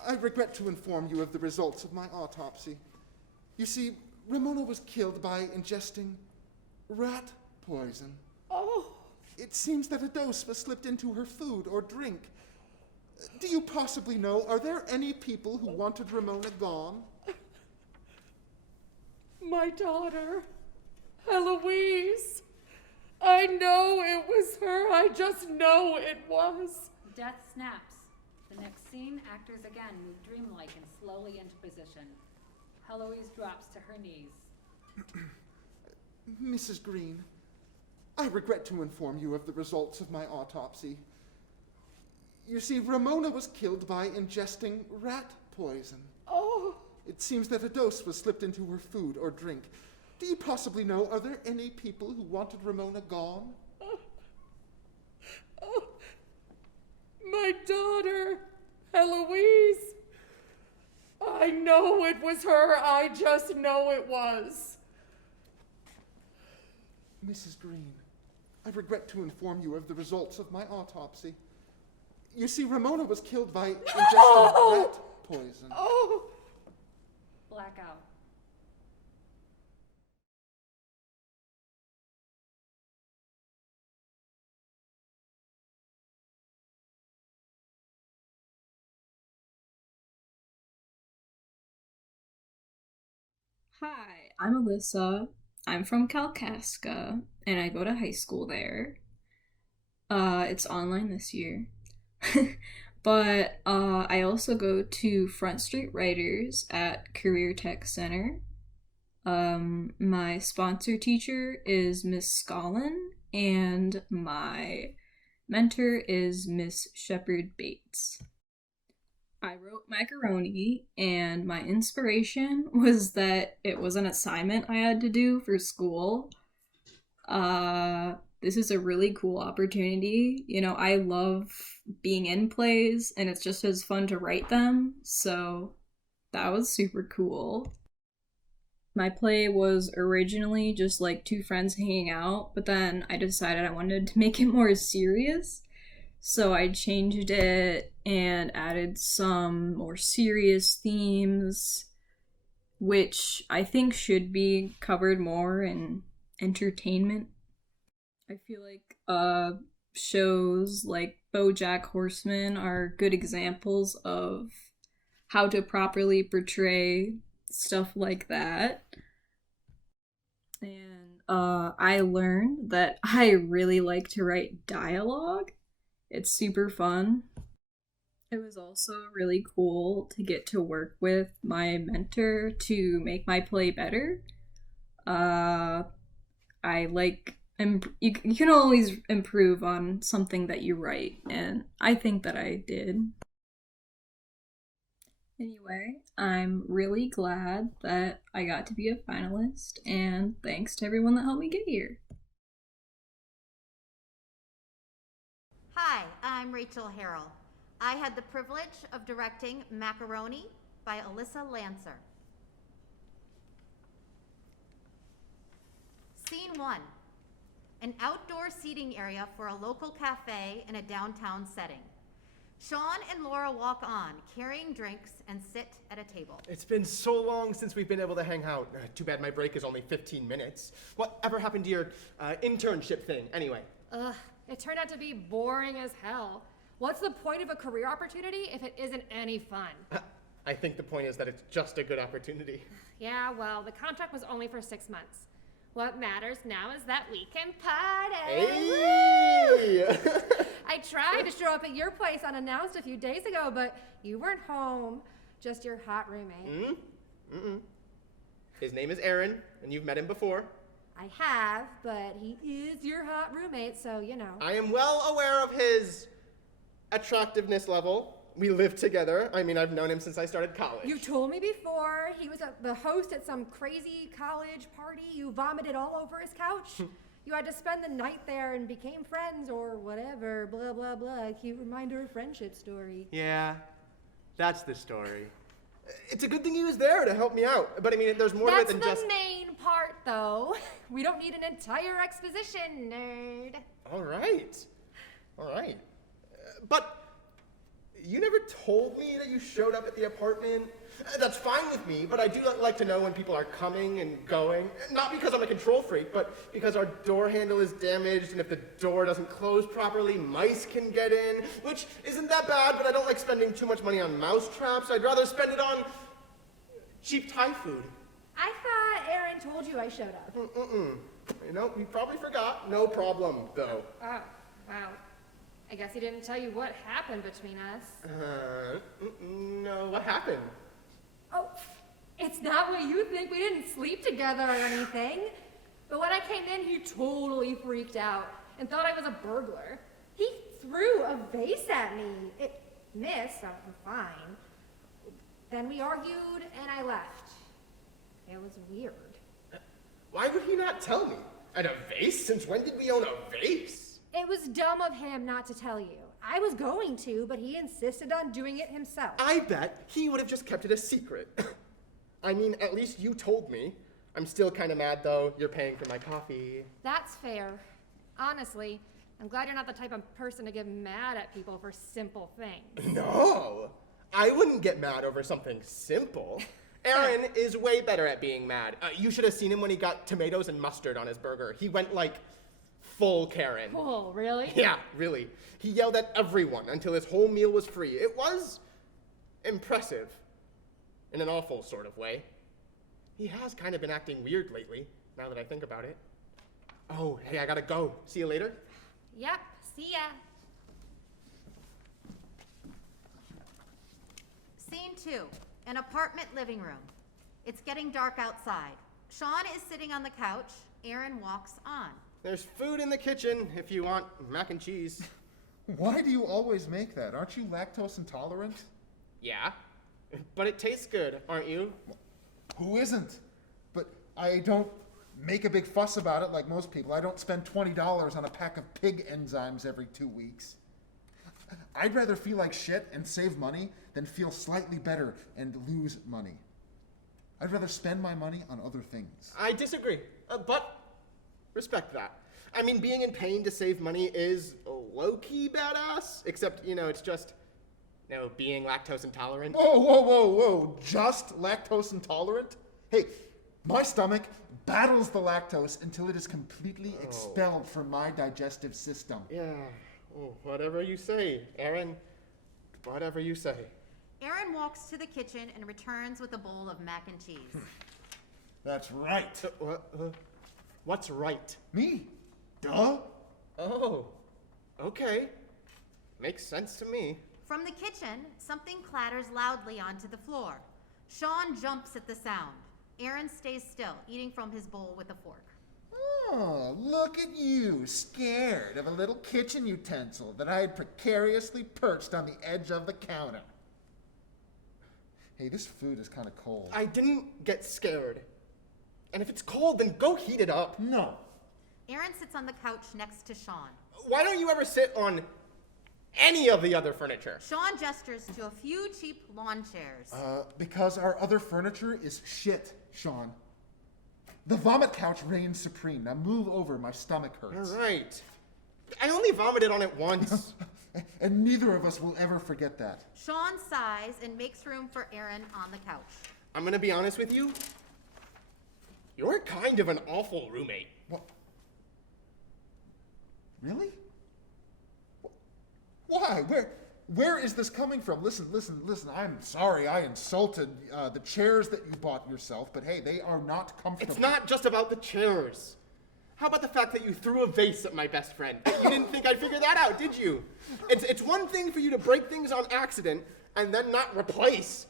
I regret to inform you of the results of my autopsy. You see, Ramona was killed by ingesting rat poison. Oh. It seems that a dose was slipped into her food or drink. Do you possibly know, are there any people who wanted Ramona gone? My daughter, Heloise. I know it was her. I just know it was. Death snaps. The next scene, actors again move dreamlike and slowly into position. Heloise drops to her knees. Mrs. Green, I regret to inform you of the results of my autopsy. You see, Ramona was killed by ingesting rat poison. Oh. It seems that a dose was slipped into her food or drink. Do you possibly know, are there any people who wanted Ramona gone? My daughter, Heloise. I know it was her. I just know it was. Mrs. Green, I regret to inform you of the results of my autopsy. You see, Ramona was killed by ingesting rat poison. Oh. Blackout. Hi, I'm Alyssa. I'm from Kalkaska, and I go to high school there. It's online this year. But I also go to Front Street Writers at Career Tech Center. My sponsor teacher is Miss Scollin, and my mentor is Miss Shepherd Bates. I wrote Macaroni, and my inspiration was that it was an assignment I had to do for school. This is a really cool opportunity. You know, I love being in plays, and it's just as fun to write them, so that was super cool. My play was originally just like two friends hanging out, but then I decided I wanted to make it more serious. So I changed it and added some more serious themes, which I think should be covered more in entertainment. I feel like shows like BoJack Horseman are good examples of how to properly portray stuff like that. And I learned that I really like to write dialogue. It's super fun. It was also really cool to get to work with my mentor to make my play better. You can always improve on something that you write, and I think that I did. Anyway, I'm really glad that I got to be a finalist, and thanks to everyone that helped me get here. Hi, I'm Rachel Harrell. I had the privilege of directing Macaroni by Alyssa Lantzer. Scene 1. An outdoor seating area for a local cafe in a downtown setting. Sean and Laura walk on, carrying drinks, and sit at a table. It's been so long since we've been able to hang out. Too bad my break is only 15 minutes. Whatever happened to your internship thing, anyway? Ugh, it turned out to be boring as hell. What's the point of a career opportunity if it isn't any fun? I think the point is that it's just a good opportunity. Yeah, well, the contract was only for 6 months. What matters now is that we can party. Hey! I tried to show up at your place unannounced a few days ago, but you weren't home. Just your hot roommate. His name is Aaron, and you've met him before. I have, but he is your hot roommate, so you know. I am well aware of his attractiveness level. We live together. I mean, I've known him since I started college. You told me before he was the host at some crazy college party. You vomited all over his couch. You had to spend the night there and became friends or whatever, blah, blah, blah. Cute reminder of friendship story. Yeah, that's the story. It's a good thing he was there to help me out. But I mean, there's more to it than just... That's the main part, though. We don't need an entire exposition, nerd. All right. But you never told me that you showed up at the apartment. That's fine with me, but I do like to know when people are coming and going. Not because I'm a control freak, but because our door handle is damaged, and if the door doesn't close properly, mice can get in, which isn't that bad, but I don't like spending too much money on mouse traps. I'd rather spend it on cheap Thai food. I thought Aaron told you I showed up. You know, he probably forgot. No problem, though. Oh, wow. I guess he didn't tell you what happened between us. No, what happened? Oh, it's not what you think. We didn't sleep together or anything. But when I came in, he totally freaked out and thought I was a burglar. He threw a vase at me. It missed, so I'm fine. Then we argued and I left. It was weird. Why would he not tell me? And a vase? Since when did we own a vase? It was dumb of him not to tell you. I was going to, but he insisted on doing it himself. I bet he would have just kept it a secret. I mean, at least you told me. I'm still kind of mad, though. You're paying for my coffee. That's fair. Honestly, I'm glad you're not the type of person to get mad at people for simple things. No! I wouldn't get mad over something simple. Aaron is way better at being mad. You should have seen him when he got tomatoes and mustard on his burger. He went like full Karen. Oh, really? Yeah, really. He yelled at everyone until his whole meal was free. It was impressive, in an awful sort of way. He has kind of been acting weird lately, now that I think about it. Oh, hey, I gotta go. See you later? Yep, see ya. Scene 2, an apartment living room. It's getting dark outside. Sean is sitting on the couch. Aaron walks on. There's food in the kitchen if you want mac and cheese. Why do you always make that? Aren't you lactose intolerant? Yeah, but it tastes good, aren't you? Who isn't? But I don't make a big fuss about it like most people. I don't spend $20 on a pack of pig enzymes every 2 weeks. I'd rather feel like shit and save money than feel slightly better and lose money. I'd rather spend my money on other things. I disagree, but respect that. I mean, being in pain to save money is low-key badass, except, it's just, being lactose intolerant. Whoa. Just lactose intolerant? Hey, my stomach battles the lactose until it is completely expelled from my digestive system. Yeah, whatever you say, Aaron. Whatever you say. Aaron walks to the kitchen and returns with a bowl of mac and cheese. That's right. What's right? Me. Duh. Oh, okay. Makes sense to me. From the kitchen, something clatters loudly onto the floor. Sean jumps at the sound. Aaron stays still, eating from his bowl with a fork. Oh, look at you, scared of a little kitchen utensil that I had precariously perched on the edge of the counter. Hey, this food is kind of cold. I didn't get scared. And if it's cold, then go heat it up. No. Aaron sits on the couch next to Sean. Why don't you ever sit on any of the other furniture? Sean gestures to a few cheap lawn chairs. Because our other furniture is shit, Sean. The vomit couch reigns supreme. Now move over, my stomach hurts. All right. I only vomited on it once. And neither of us will ever forget that. Sean sighs and makes room for Aaron on the couch. I'm gonna be honest with you. You're kind of an awful roommate. What? Really? Why? Where is this coming from? Listen. I'm sorry I insulted the chairs that you bought yourself, but hey, they are not comfortable. It's not just about the chairs. How about the fact that you threw a vase at my best friend? You didn't think I'd figure that out, did you? It's one thing for you to break things on accident and then not replace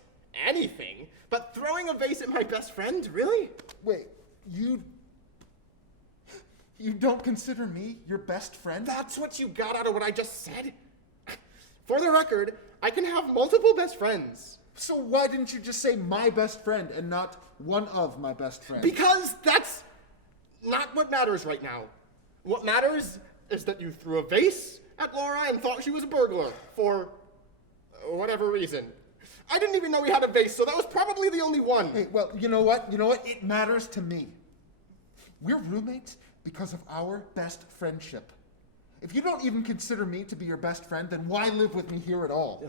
anything, but throwing a vase at my best friend, really? Wait, you don't consider me your best friend? That's what you got out of what I just said? For the record, I can have multiple best friends. So why didn't you just say my best friend and not one of my best friends? Because that's not what matters right now. What matters is that you threw a vase at Laura and thought she was a burglar for whatever reason. I didn't even know we had a vase, so that was probably the only one. Hey, well, you know what? It matters to me. We're roommates because of our best friendship. If you don't even consider me to be your best friend, then why live with me here at all? Oh,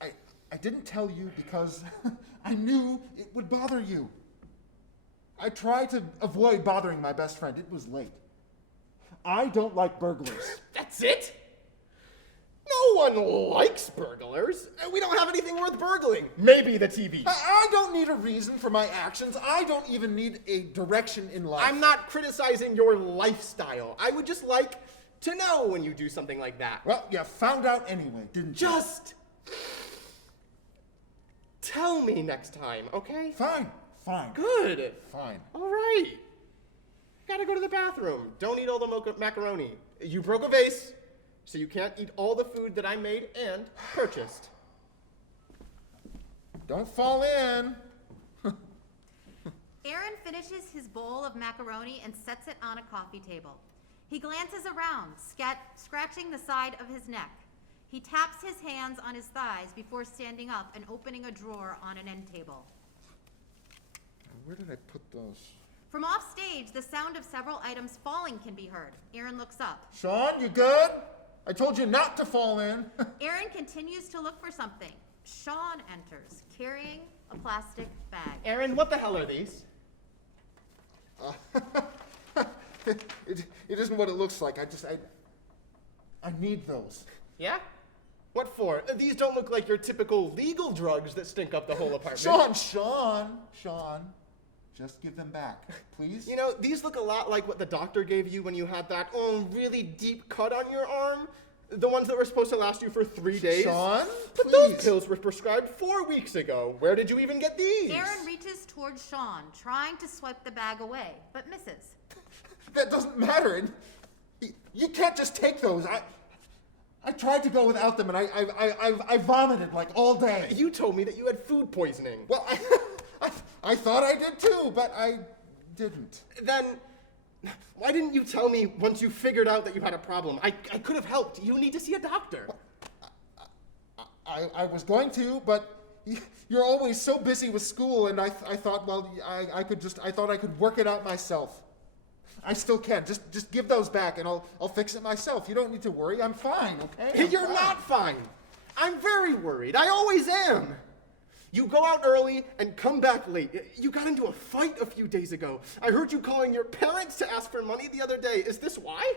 my God. I didn't tell you because I knew it would bother you. I tried to avoid bothering my best friend. It was late. I don't like burglars. That's it? No one likes burglars. We don't have anything worth burgling. Maybe the TV. I don't need a reason for my actions. I don't even need a direction in life. I'm not criticizing your lifestyle. I would just like to know when you do something like that. Well, you found out anyway, didn't you? Just tell me next time, okay? Fine. Good. Fine. All right. Gotta go to the bathroom. Don't eat all the macaroni. You broke a vase, so you can't eat all the food that I made and purchased. Don't fall in. Aaron finishes his bowl of macaroni and sets it on a coffee table. He glances around, scratching the side of his neck. He taps his hands on his thighs before standing up and opening a drawer on an end table. Where did I put those? From off stage, the sound of several items falling can be heard. Aaron looks up. Sean, you good? I told you not to fall in. Aaron continues to look for something. Sean enters, carrying a plastic bag. Aaron, what the hell are these? It isn't what it looks like. I need those. Yeah? What for? These don't look like your typical legal drugs that stink up the whole apartment. Sean. Just give them back, please. You know, these look a lot like what the doctor gave you when you had that really deep cut on your arm. The ones that were supposed to last you for 3 days. Sean, but please. Those pills were prescribed 4 weeks ago. Where did you even get these? Aaron reaches towards Sean, trying to swipe the bag away, but misses. That doesn't matter. You can't just take those. I tried to go without them, and I vomited like all day. You told me that you had food poisoning. Well, I thought I did too, but I didn't. Then why didn't you tell me once you figured out that you had a problem? I could have helped. You need to see a doctor. I was going to, but you're always so busy with school, and I thought, well, I thought I could work it out myself. I still can. Just give those back, and I'll fix it myself. You don't need to worry. I'm fine, okay? You're not fine. I'm very worried. I always am. You go out early and come back late. You got into a fight a few days ago. I heard you calling your parents to ask for money the other day. Is this why?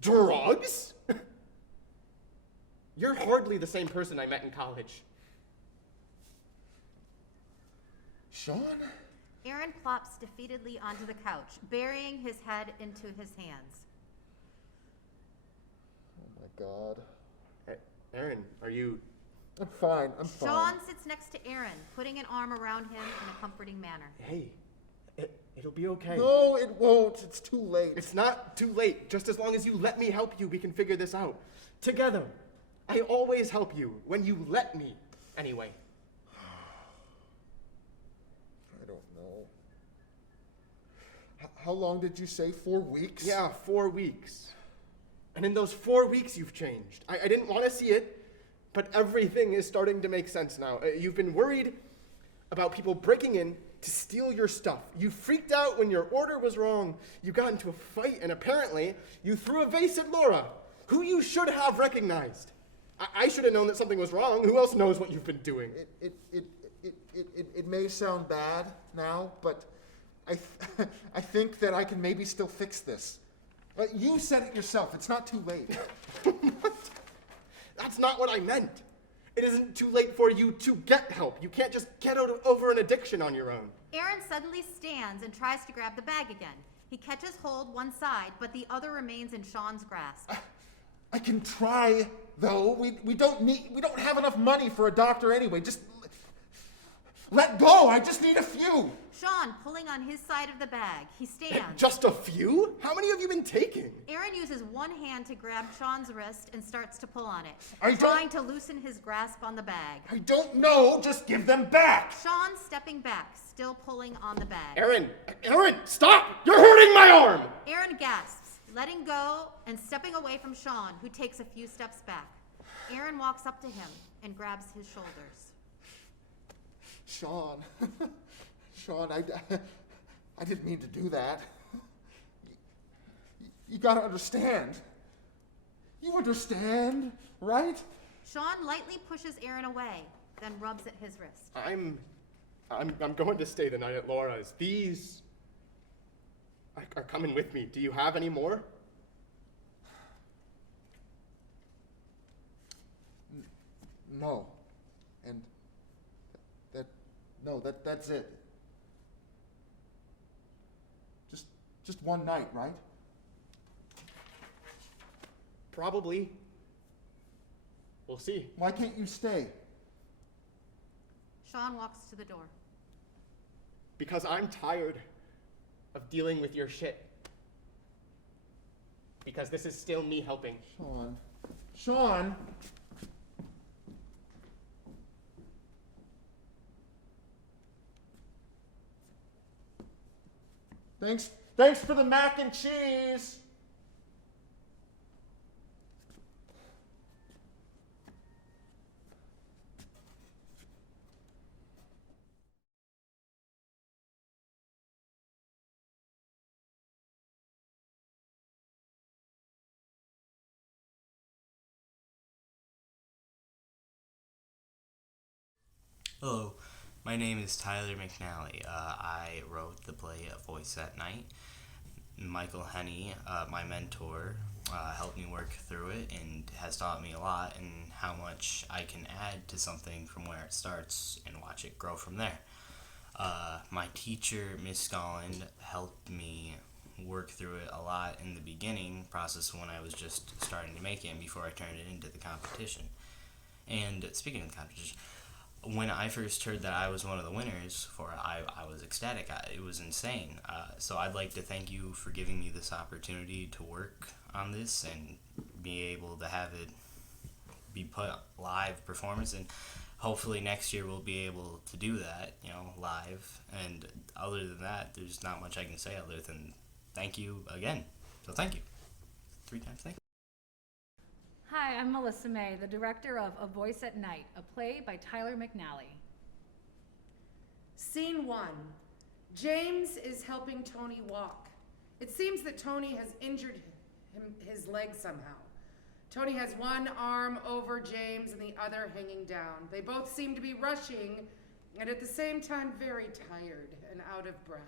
Drugs? You're hardly the same person I met in college. Sean? Aaron plops defeatedly onto the couch, burying his head into his hands. Oh my God. Aaron, are you... I'm fine. Sean sits next to Aaron, putting an arm around him in a comforting manner. Hey, it'll be okay. No, it won't. It's too late. It's not too late. Just as long as you let me help you, we can figure this out. Together. I always help you when you let me. Anyway. I don't know. How long did you say? 4 weeks? Yeah, 4 weeks. And in those 4 weeks, you've changed. I didn't want to see it, but everything is starting to make sense now. You've been worried about people breaking in to steal your stuff. You freaked out when your order was wrong. You got into a fight, and apparently, you threw a vase at Laura, who you should have recognized. I should have known that something was wrong. Who else knows what you've been doing? It may sound bad now, but I think that I can maybe still fix this. You said it yourself. It's not too late. That's not what I meant. It isn't too late for you to get help. You can't just get over an addiction on your own. Aaron suddenly stands and tries to grab the bag again. He catches hold one side, but the other remains in Sean's grasp. I can try, though. We don't have enough money for a doctor anyway. Just let go. I just need a few. Sean pulling on his side of the bag. He stands. Just a few? How many have you been taking? Aaron uses one hand to grab Sean's wrist and starts to pull on it, I trying to loosen his grasp on the bag. I don't know. Just give them back. Sean stepping back, still pulling on the bag. Aaron, stop! You're hurting my arm! Aaron gasps, letting go and stepping away from Sean, who takes a few steps back. Aaron walks up to him and grabs his shoulders. Sean, I didn't mean to do that. You gotta understand. You understand, right? Sean lightly pushes Aaron away, then rubs at his wrist. I'm going to stay the night at Laura's. These are coming with me. Do you have any more? No. And that's it. Just one night, right? Probably. We'll see. Why can't you stay? Sean walks to the door. Because I'm tired of dealing with your shit. Because this is still me helping. Sean! Thanks for the mac and cheese! Hello, my name is Tyler McNalley. I wrote the play A Voice at Night. Michael Henney, my mentor, helped me work through it and has taught me a lot and how much I can add to something from where it starts and watch it grow from there. My teacher, Miss Scotland, helped me work through it a lot in the beginning process when I was just starting to make it and before I turned it into the competition. And speaking of the competition, when I first heard that I was one of the winners for it, I was ecstatic. It was insane. So I'd like to thank you for giving me this opportunity to work on this and be able to have it be put live performance, and hopefully next year we'll be able to do that, live. And other than that, there's not much I can say other than thank you again. So thank you. 3 times thank you. Hi, I'm Alyssa May, the director of A Voice at Night, a play by Tyler McNalley. Scene 1. James is helping Tony walk. It seems that Tony has injured his leg somehow. Tony has one arm over James and the other hanging down. They both seem to be rushing and at the same time very tired and out of breath.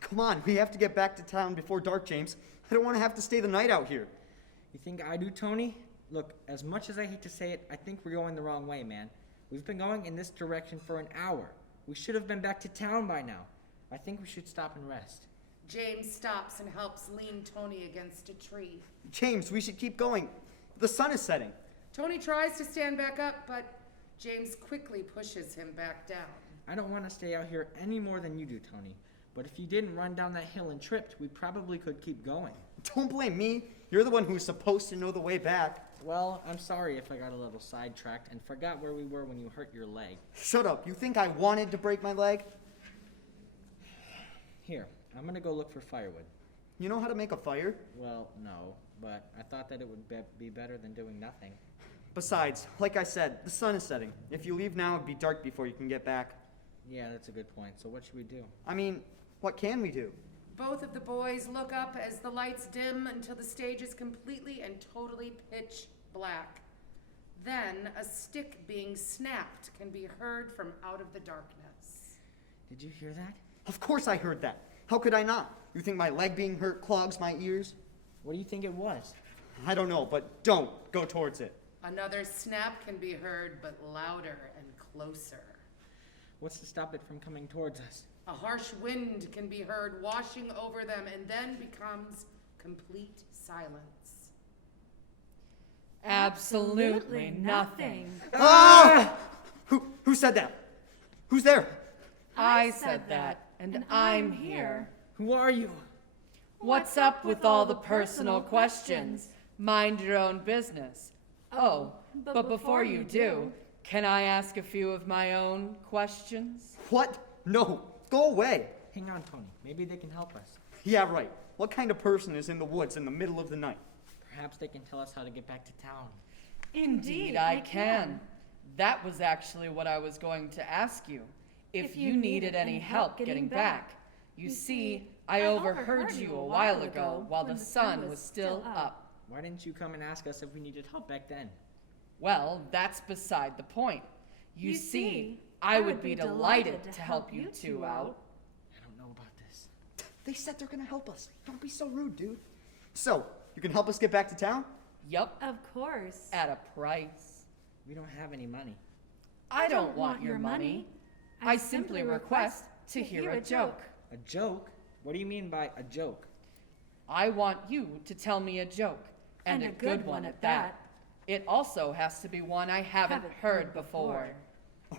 Come on, we have to get back to town before dark, James. I don't want to have to stay the night out here. You think I do, Tony? Look, as much as I hate to say it, I think we're going the wrong way, man. We've been going in this direction for an hour. We should have been back to town by now. I think we should stop and rest. James stops and helps lean Tony against a tree. James, we should keep going. The sun is setting. Tony tries to stand back up, but James quickly pushes him back down. I don't want to stay out here any more than you do, Tony. But if you didn't run down that hill and tripped, we probably could keep going. Don't blame me. You're the one who's supposed to know the way back. Well, I'm sorry if I got a little sidetracked and forgot where we were when you hurt your leg. Shut up. You think I wanted to break my leg? Here, I'm gonna go look for firewood. You know how to make a fire? Well, no, but I thought that it would be better than doing nothing. Besides, like I said, the sun is setting. If you leave now, it'd be dark before you can get back. Yeah, that's a good point. So what should we do? I mean, what can we do? Both of the boys look up as the lights dim until the stage is completely and totally pitch black. Then a stick being snapped can be heard from out of the darkness. Did you hear that? Of course I heard that. How could I not? You think my leg being hurt clogs my ears? What do you think it was? I don't know, but don't go towards it. Another snap can be heard, but louder and closer. What's to stop it from coming towards us? A harsh wind can be heard washing over them and then becomes complete silence. Absolutely nothing. Ah! Who said that? Who's there? I said that, and I'm here. Who are you? What's up with all the personal questions? Mind your own business. Oh, but before you do, can I ask a few of my own questions? What? No, go away. Hang on, Tony. Maybe they can help us. Yeah, right. What kind of person is in the woods in the middle of the night? Perhaps they can tell us how to get back to town. Indeed, I can. That was actually what I was going to ask you. If you needed any help getting back. You see, I overheard you a while ago while the sun was still up. Why didn't you come and ask us if we needed help back then? Well, that's beside the point. You see, I would be delighted to help you two out. I don't know about this. They said they're gonna help us. Don't be so rude, dude. So, you can help us get back to town? Yup. Of course. At a price. We don't have any money. I don't want your money. I simply request to hear a joke. A joke? What do you mean by a joke? I want you to tell me a joke, and a good one at that. It also has to be one I haven't heard before.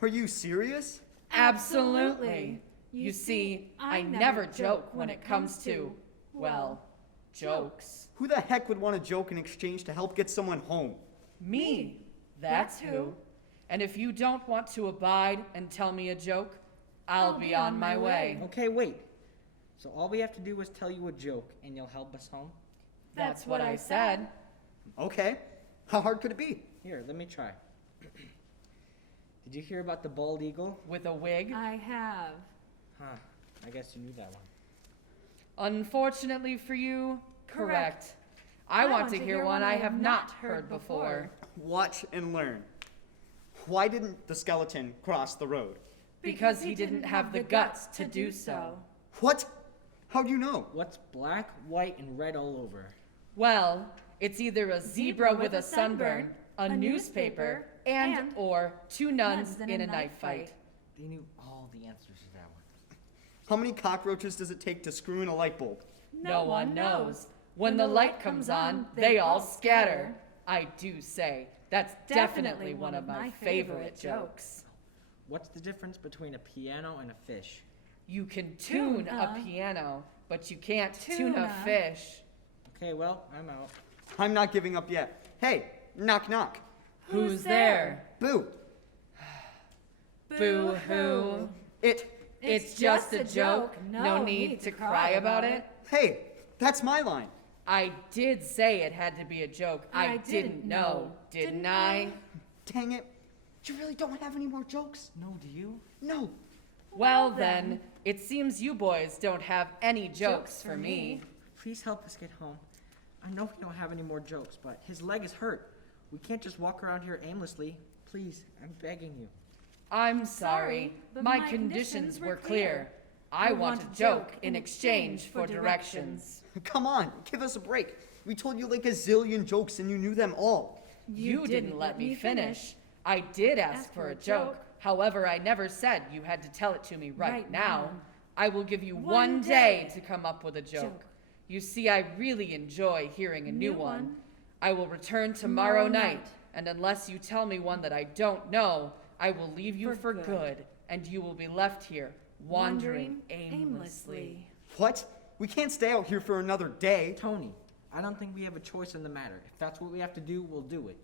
Are you serious? Absolutely. You see, I never joke when it comes to, well, jokes. Who the heck would want a joke in exchange to help get someone home? Me. That's who. And if you don't want to abide and tell me a joke, I'll be on my way. Okay, wait. So all we have to do is tell you a joke and you'll help us home? That's what I said. Okay. How hard could it be? Here, let me try. Did you hear about the bald eagle? With a wig? I have. Huh. I guess you knew that one. Unfortunately for you, correct. I want to hear one I have not heard before. Watch and learn. Why didn't the skeleton cross the road? Because he didn't have the guts to do so. What? How do you know? What's black, white, and red all over? Well, it's either a zebra with a sunburn, a newspaper, and or 2 nuns in a knife fight. They knew all the answers to that one. How many cockroaches does it take to screw in a light bulb? No one knows. When the light comes on, they all scatter. I do say, that's definitely one of my favorite jokes. What's the difference between a piano and a fish? You can tune a piano, but you can't tune a fish. Okay, well, I'm out. I'm not giving up yet. Hey, knock knock. Who's there? Boo. Boo-hoo. It's just a joke. No need to cry about it. Hey, that's my line. I did say it had to be a joke. I didn't know, didn't I? Dang it. You really don't have any more jokes? No, do you? No. Well then, it seems you boys don't have any jokes for me. Please help us get home. I know we don't have any more jokes, but his leg is hurt. We can't just walk around here aimlessly. Please, I'm begging you. I'm sorry, but my conditions were clear. I want a joke in exchange for directions. Come on, give us a break. We told you like a zillion jokes and you knew them all. You didn't let me finish. I did ask for a joke. However, I never said you had to tell it to me right now. I will give you one day to come up with a joke. You see, I really enjoy hearing a new one. I will return tomorrow night, and unless you tell me one that I don't know, I will leave you for good, and you will be left here, wandering aimlessly. What? We can't stay out here for another day. Tony, I don't think we have a choice in the matter. If that's what we have to do, we'll do it.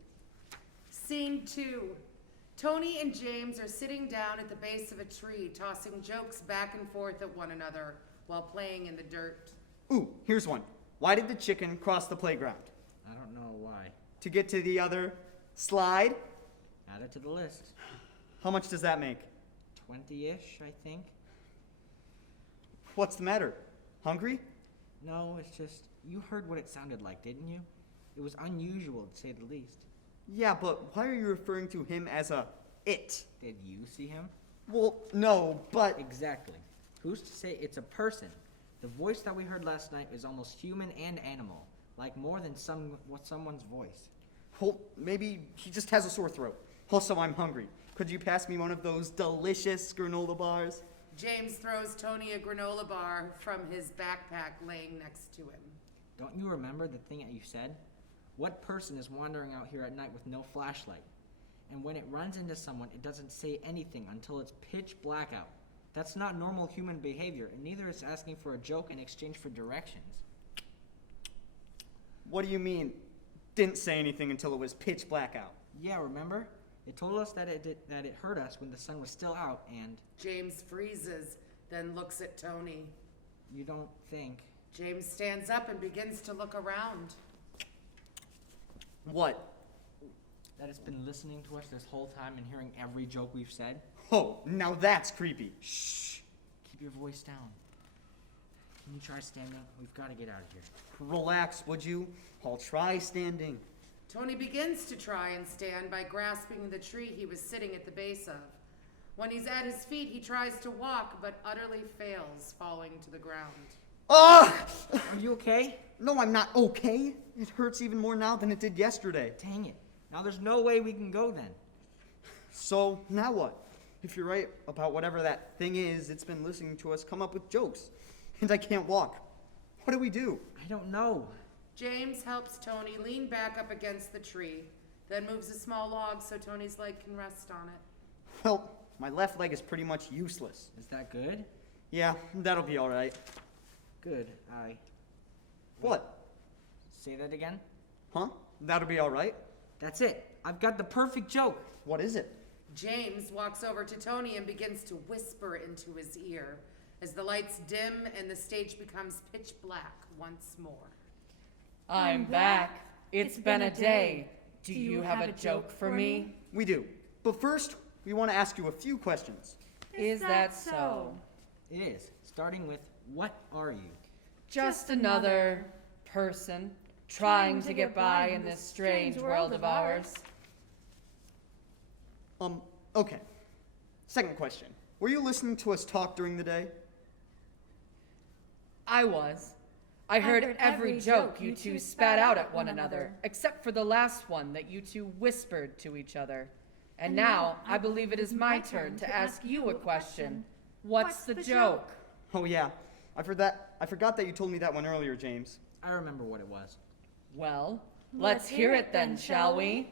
Scene 2. Tony and James are sitting down at the base of a tree, tossing jokes back and forth at one another while playing in the dirt. Ooh, here's one. Why did the chicken cross the playground? I don't know why. To get to the other slide? Add it to the list. How much does that make? 20-ish, I think. What's the matter? Hungry? No, it's just, you heard what it sounded like, didn't you? It was unusual, to say the least. Yeah, but why are you referring to him as a it? Did you see him? Well, no, but... Exactly. Who's to say it's a person? The voice that we heard last night is almost human and animal, like more than someone's voice. Well, maybe he just has a sore throat. Also, I'm hungry. Could you pass me one of those delicious granola bars? James throws Tony a granola bar from his backpack laying next to him. Don't you remember the thing that you said? What person is wandering out here at night with no flashlight? And when it runs into someone, it doesn't say anything until it's pitch black out. That's not normal human behavior, and neither is asking for a joke in exchange for directions. What do you mean, didn't say anything until it was pitch black out? Yeah, remember? It told us that it hurt us when the sun was still out, and... James freezes, then looks at Tony. You don't think... James stands up and begins to look around. What? That it's been listening to us this whole time and hearing every joke we've said? Oh, now that's creepy. Shh! Keep your voice down. Can you try standing? We've got to get out of here. Relax, would you? I'll try standing. Tony begins to try and stand by grasping the tree he was sitting at the base of. When he's at his feet, he tries to walk, but utterly fails, falling to the ground. Ah! Are you okay? No, I'm not okay. It hurts even more now than it did yesterday. Dang it. Now there's no way we can go then. So, now what? If you're right about whatever that thing is, it's been listening to us come up with jokes. And I can't walk. What do we do? I don't know. James helps Tony lean back up against the tree, then moves a small log so Tony's leg can rest on it. Well, my left leg is pretty much useless. Is that good? Yeah, that'll be all right. Good. What? Say that again? Huh? That'll be all right? That's it. I've got the perfect joke. What is it? James walks over to Tony and begins to whisper into his ear as the lights dim and the stage becomes pitch black once more. I'm back. It's been a day. Do you have a joke for me? We do. But first, we want to ask you a few questions. Is that so? It is. Starting with, what are you? Just another person trying to get by in this strange world of ours. Okay. Second question. Were you listening to us talk during the day? I was. I heard every joke you two spat out at one another, except for the last one that you two whispered to each other. And now, I believe it is my turn to ask you a question. What's the joke? Oh yeah, I forgot that you told me that one earlier, James. I remember what it was. Well, let's hear it then, shall we?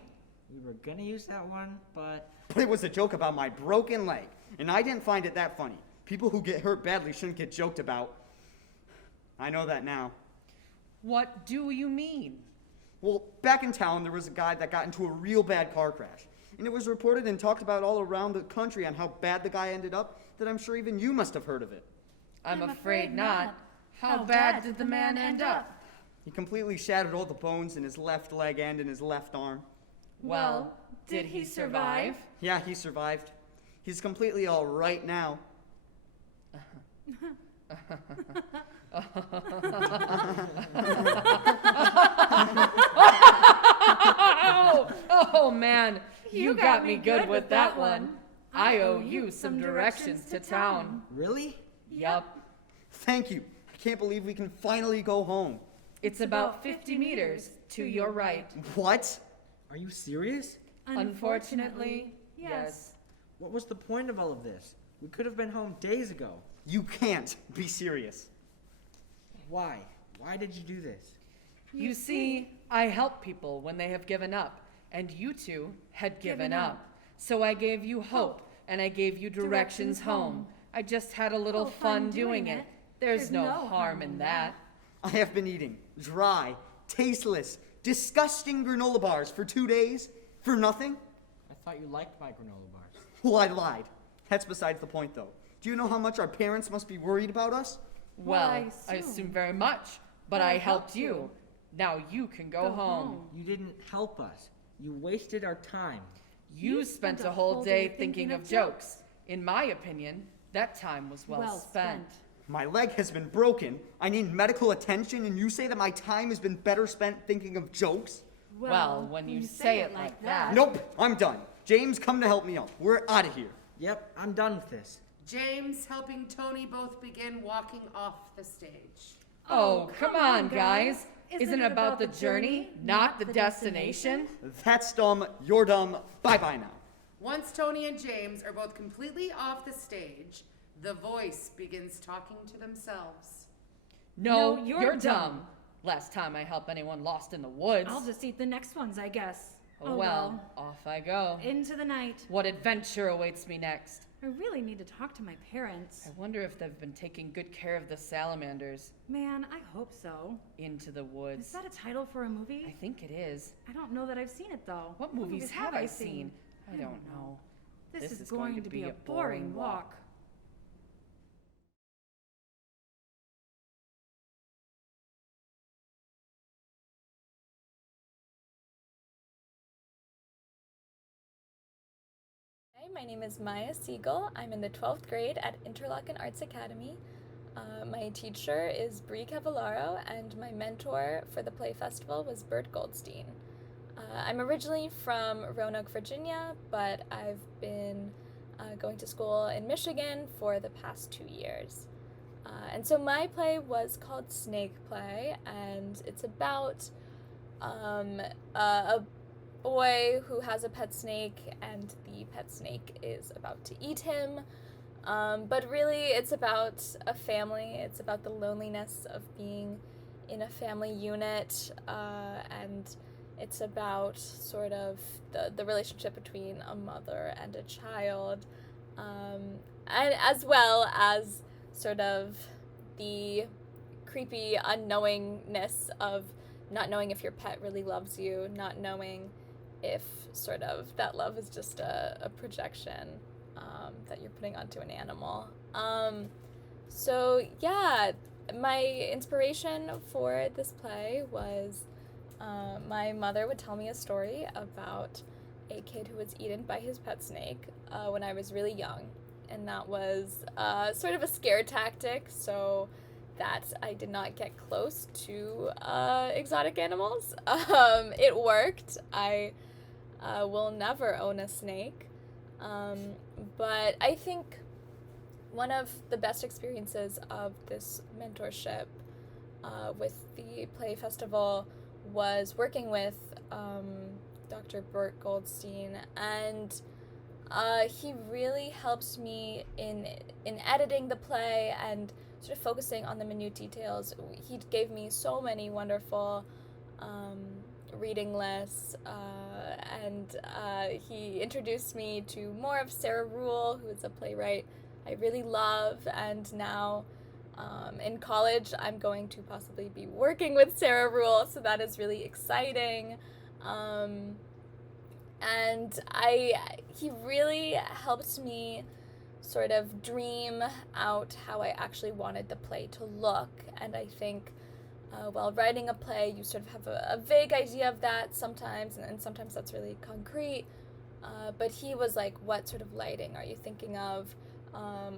We were gonna use that one, but It was a joke about my broken leg, and I didn't find it that funny. People who get hurt badly shouldn't get joked about. I know that now. What do you mean? Well, back in town, there was a guy that got into a real bad car crash. And it was reported and talked about all around the country on how bad the guy ended up, that I'm sure even you must have heard of it. I'm afraid not. How bad did the man end up? He completely shattered all the bones in his left leg and in his left arm. Well, did he survive? Yeah, he survived. He's completely all right now. Oh man, you got me good with that one. I owe you some directions to town. Really? Yup. Thank you. I can't believe we can finally go home. It's about 50 meters to your right. What? Are you serious? Unfortunately, yes. What was the point of all of this? We could have been home days ago. You can't be serious. Why? Why did you do this? You see, I help people when they have given up, and you two had given up. So I gave you hope, and I gave you directions home. I just had a little fun doing it. There's no harm in that. I have been eating dry, tasteless, disgusting granola bars for 2 days. For nothing? I thought you liked my granola bars. Well, I lied. That's besides the point, though. Do you know how much our parents must be worried about us? Well, I assume very much, but I helped you. Now you can go home. You didn't help us. You wasted our time. You spent a whole day thinking of jokes. In my opinion, that time was well spent. My leg has been broken. I need medical attention, and you say that my time has been better spent thinking of jokes? Well, when you say it like that. Nope, I'm done. James, come to help me out. We're out of here. Yep, I'm done with this. James helping Tony both begin walking off the stage. Oh, come on, guys. Isn't it about the journey, not the destination? That's dumb. You're dumb. Bye-bye now. Once Tony and James are both completely off the stage, the voice begins talking to themselves. No, you're dumb. Last time I helped anyone lost in the woods. I'll just eat the next ones, I guess. Oh well, off I go. Into the night. What adventure awaits me next? I really need to talk to my parents. I wonder if they've been taking good care of the salamanders. Man, I hope so. Into the woods. Is that a title for a movie? I think it is. I don't know that I've seen it, though. What movies have I seen? I don't know. This is going to be a boring walk. Hi, my name is Maia Siegel. I'm in the 12th grade at Interlochen Arts Academy. My teacher is Bree Cavallaro, and my mentor for the Play Festival was Bert Goldstein. I'm originally from Roanoke, Virginia, but I've been going to school in Michigan for the past 2 years. And so my play was called Snake Play, and it's about a boy who has a pet snake, and the pet snake is about to eat him. But really, it's about a family. It's about the loneliness of being in a family unit, and it's about sort of the relationship between a mother and a child, and as well as sort of the creepy unknowingness of not knowing if your pet really loves you, not knowing if sort of that love is just a projection that you're putting onto an animal. So yeah, my inspiration for this play was my mother would tell me a story about a kid who was eaten by his pet snake when I was really young, and that was sort of a scare tactic so that I did not get close to exotic animals. It worked. I will never own a snake. But I think one of the best experiences of this mentorship with the Play Festival was working with Dr. Bert Goldstein, and he really helped me in editing the play and sort of focusing on the minute details. He gave me so many wonderful reading lists and and he introduced me to more of Sara Rule, who is a playwright I really love, and now in college I'm going to possibly be working with Sara Rule, so that is really exciting. And he really helped me sort of dream out how I actually wanted the play to look, and I think while writing a play, you sort of have a vague idea of that sometimes, and sometimes that's really concrete. But he was like, what sort of lighting are you thinking of?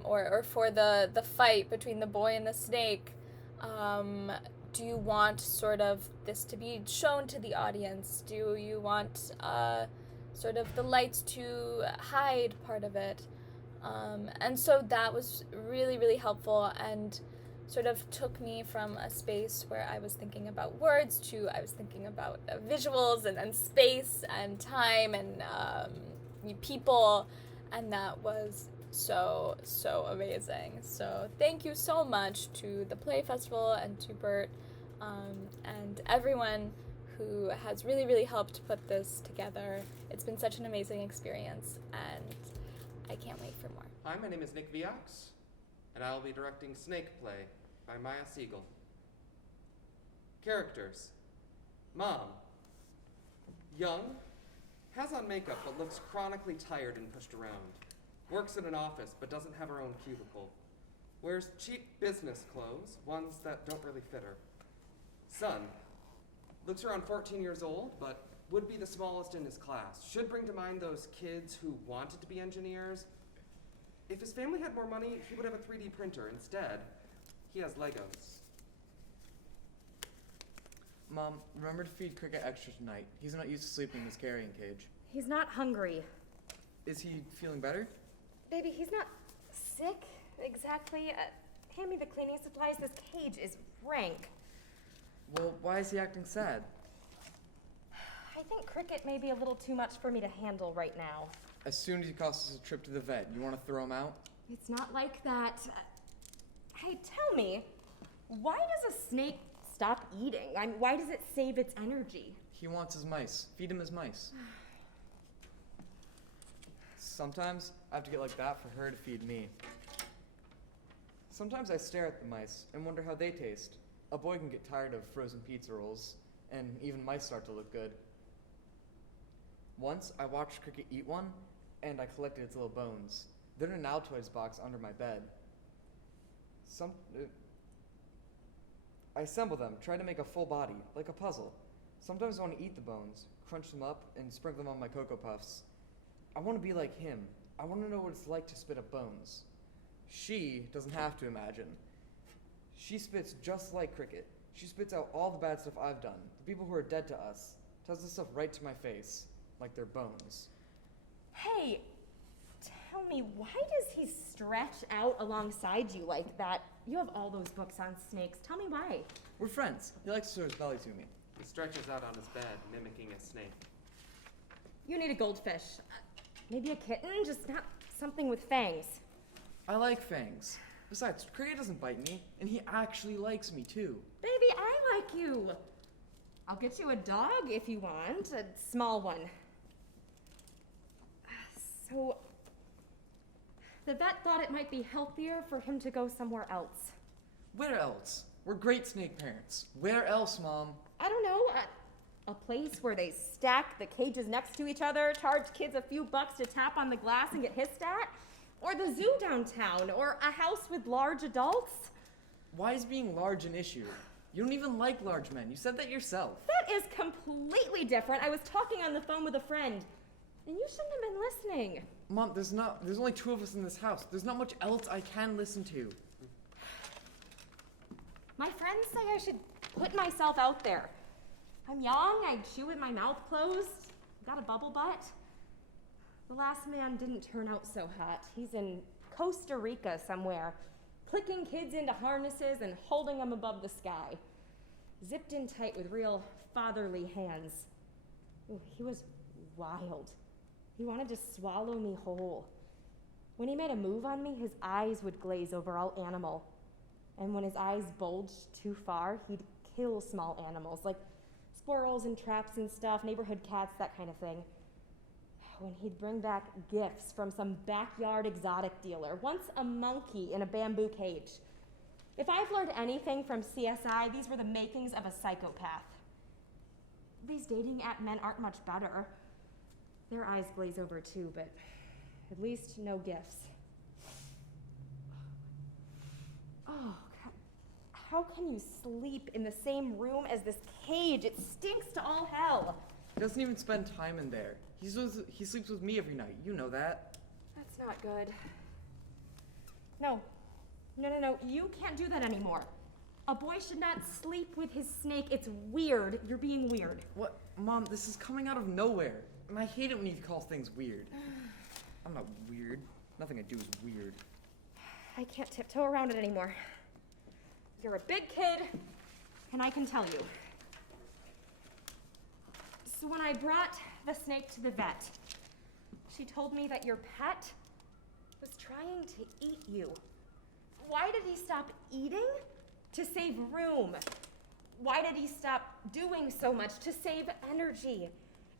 Or for the fight between the boy and the snake, do you want sort of this to be shown to the audience? Do you want sort of the lights to hide part of it? And so that was really, really helpful, and sort of took me from a space where I was thinking about words to I was thinking about visuals and space and time and people, and that was so amazing. So thank you so much to the Play Festival and to Bert and everyone who has really, really helped put this together. It's been such an amazing experience, and I can't wait for more. Hi, my name is Nick Viox, and I will be directing Snake Play by Maia Siegel. Characters. Mom. Young. Has on makeup but looks chronically tired and pushed around. Works in an office but doesn't have her own cubicle. Wears cheap business clothes, ones that don't really fit her. Son. Looks around 14 years old, but would be the smallest in his class. Should bring to mind those kids who wanted to be engineers. If his family had more money, he would have a 3D printer. Instead, he has Legos. Mom, remember to feed Cricket extra tonight. He's not used to sleeping in his carrying cage. He's not hungry. Is he feeling better? Baby, he's not sick, exactly. Hand me the cleaning supplies. This cage is rank. Well, why is he acting sad? I think Cricket may be a little too much for me to handle right now. As soon as he costs us a trip to the vet, you want to throw him out? It's not like that. Hey, tell me, why does a snake stop eating? Why does it save its energy? He wants his mice. Feed him his mice. Sometimes I have to get like that for her to feed me. Sometimes I stare at the mice and wonder how they taste. A boy can get tired of frozen pizza rolls, and even mice start to look good. Once I watched Cricket eat one, and I collected its little bones. They're in an Altoids box under my bed. I assemble them, try to make a full body, like a puzzle. Sometimes I want to eat the bones, crunch them up, and sprinkle them on my Cocoa Puffs. I want to be like him. I want to know what it's like to spit up bones. She doesn't have to imagine. She spits just like Cricket. She spits out all the bad stuff I've done, the people who are dead to us. Tells this stuff right to my face, like they're bones. Hey, tell me, why does he stretch out alongside you like that? You have all those books on snakes. Tell me why. We're friends. He likes to show his belly to me. He stretches out on his bed, mimicking a snake. You need a goldfish. Maybe a kitten, just not something with fangs. I like fangs. Besides, Cricket doesn't bite me, and he actually likes me too. Baby, I like you. I'll get you a dog if you want, a small one. So, the vet thought it might be healthier for him to go somewhere else. Where else? We're great snake parents. Where else, Mom? I don't know, a place where they stack the cages next to each other, charge kids a few bucks to tap on the glass and get hissed at? Or the zoo downtown, or a house with large adults? Why is being large an issue? You don't even like large men. You said that yourself. That is completely different. I was talking on the phone with a friend, and you shouldn't have been listening. Mom, there's only 2 of us in this house. There's not much else I can listen to. My friends say I should put myself out there. I'm young, I chew with my mouth closed, got a bubble butt. The last man didn't turn out so hot. He's in Costa Rica somewhere, clicking kids into harnesses and holding them above the sky. Zipped in tight with real fatherly hands. Ooh, he was wild. He wanted to swallow me whole. When he made a move on me, his eyes would glaze over all animal. And when his eyes bulged too far, he'd kill small animals, like squirrels and traps and stuff, neighborhood cats, that kind of thing. when he'd bring back gifts from some backyard exotic dealer, once a monkey in a bamboo cage. If I've learned anything from CSI, these were the makings of a psychopath. These dating app men aren't much better. Their eyes glaze over too, but at least no gifts. Oh, how can you sleep in the same room as this cage? It stinks to all hell. He doesn't even spend time in there. He sleeps with me every night. You know that. That's not good. No. You can't do that anymore. A boy should not sleep with his snake. It's weird. You're being weird. What? Mom, this is coming out of nowhere. And I hate it when you call things weird. I'm not weird. Nothing I do is weird. I can't tiptoe around it anymore. You're a big kid, and I can tell you. So when I brought the snake to the vet, she told me that your pet was trying to eat you. Why did he stop eating? To save room. Why did he stop doing so much? To save energy.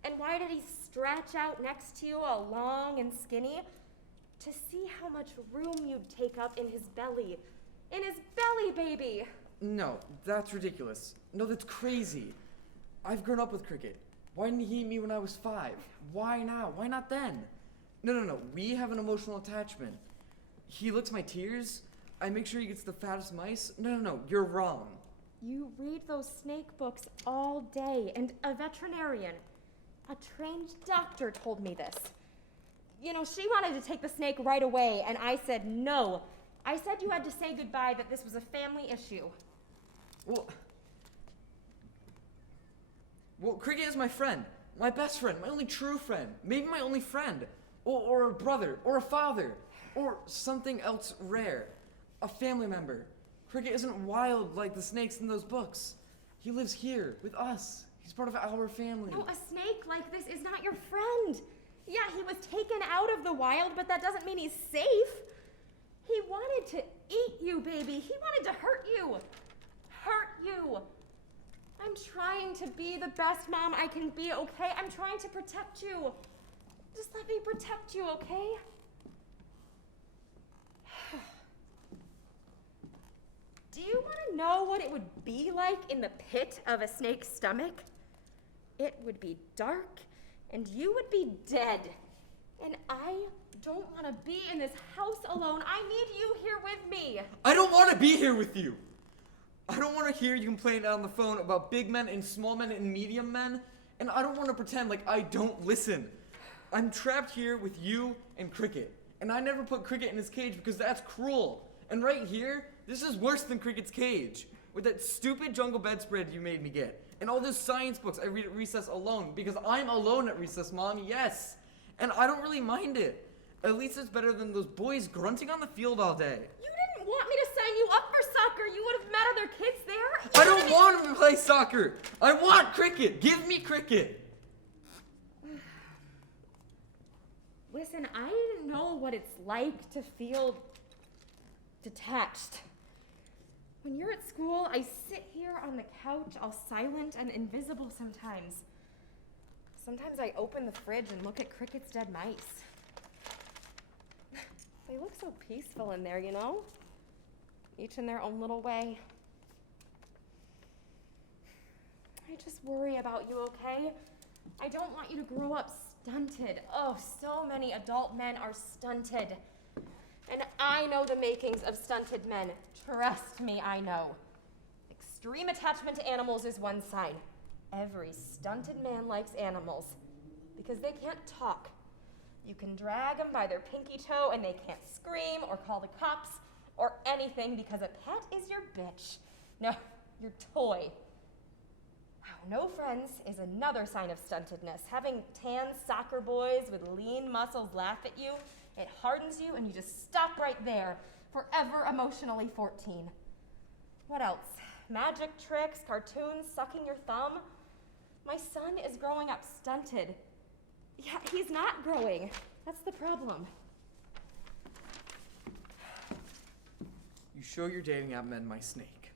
And why did he stretch out next to you all long and skinny? To see how much room you'd take up in his belly. In his belly, baby! No, that's ridiculous. No, that's crazy. I've grown up with Cricket. Why didn't he eat me when I was 5? Why now? Why not then? No. We have an emotional attachment. He licks my tears. I make sure he gets the fattest mice. No. You're wrong. You read those snake books all day, and a veterinarian, a trained doctor told me this. You know, she wanted to take the snake right away, and I said no. I said you had to say goodbye, that this was a family issue. Well, Cricket is my friend. My best friend. My only true friend. Maybe my only friend. Or a brother. Or a father. Or something else rare. A family member. Cricket isn't wild like the snakes in those books. He lives here with us. He's part of our family. No, a snake like this is not your friend. Yeah, he was taken out of the wild, but that doesn't mean he's safe. He wanted to eat you, baby. He wanted to hurt you. Hurt you. I'm trying to be the best mom I can be, okay? I'm trying to protect you. Just let me protect you, okay? Do you want to know what it would be like in the pit of a snake's stomach? It would be dark, and you would be dead. And I don't want to be in this house alone. I need you here with me. I don't want to be here with you. I don't want to hear you complain on the phone about big men and small men and medium men. And I don't want to pretend like I don't listen. I'm trapped here with you and Cricket. And I never put Cricket in his cage because that's cruel. And right here, this is worse than Cricket's cage. With that stupid jungle bedspread you made me get. And all those science books I read at recess alone. Because I'm alone at recess, Mom, yes. And I don't really mind it. At least it's better than those boys grunting on the field all day. You didn't want me to sign you up for soccer. You would have met other kids there. I don't want him to play soccer. I want Cricket. Give me Cricket. Listen, I know what it's like to feel detached. When you're at school, I sit here on the couch, all silent and invisible sometimes. Sometimes I open the fridge and look at Cricket's dead mice. They look so peaceful in there, you know? Each in their own little way. I just worry about you, okay? I don't want you to grow up stunted. Oh, so many adult men are stunted. And I know the makings of stunted men. Trust me, I know. Extreme attachment to animals is one sign. Every stunted man likes animals because they can't talk. You can drag them by their pinky toe and they can't scream or call the cops or anything because a pet is your bitch. No, your toy. No friends is another sign of stuntedness. Having tan soccer boys with lean muscles laugh at you, it hardens you and you just stop right there, forever emotionally 14. What else? Magic tricks, cartoons, sucking your thumb. My son is growing up stunted. Yeah, he's not growing. That's the problem. You show your dating app men my snake.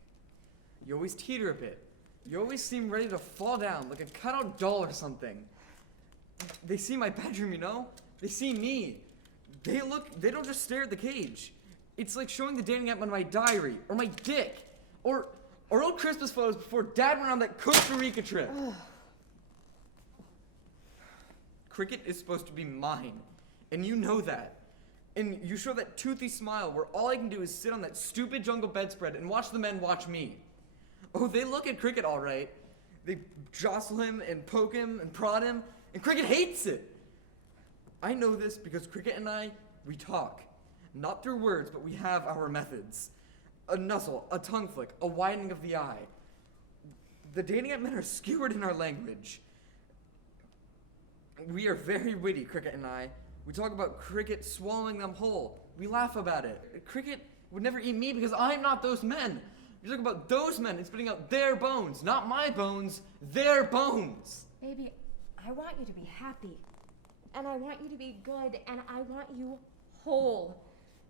You always teeter a bit. You always seem ready to fall down like a cutout doll or something. They see my bedroom, you know? They see me. They don't just stare at the cage. It's like showing the dating app on my diary, or my dick, or old Christmas photos before Dad went on that Costa Rica trip. Cricket is supposed to be mine, and you know that. And you show that toothy smile where all I can do is sit on that stupid jungle bedspread and watch the men watch me. Oh, they look at Cricket all right. They jostle him and poke him and prod him, and Cricket hates it. I know this because Cricket and I, we talk. Not through words, but we have our methods. A nuzzle, a tongue flick, a widening of the eye. The dating app men are skewered in our language. We are very witty, Cricket and I. We talk about Cricket swallowing them whole. We laugh about it. Cricket would never eat me because I'm not those men. We talk about those men and spitting out their bones. Not my bones, their bones. Baby, I want you to be happy. And I want you to be good, and I want you whole.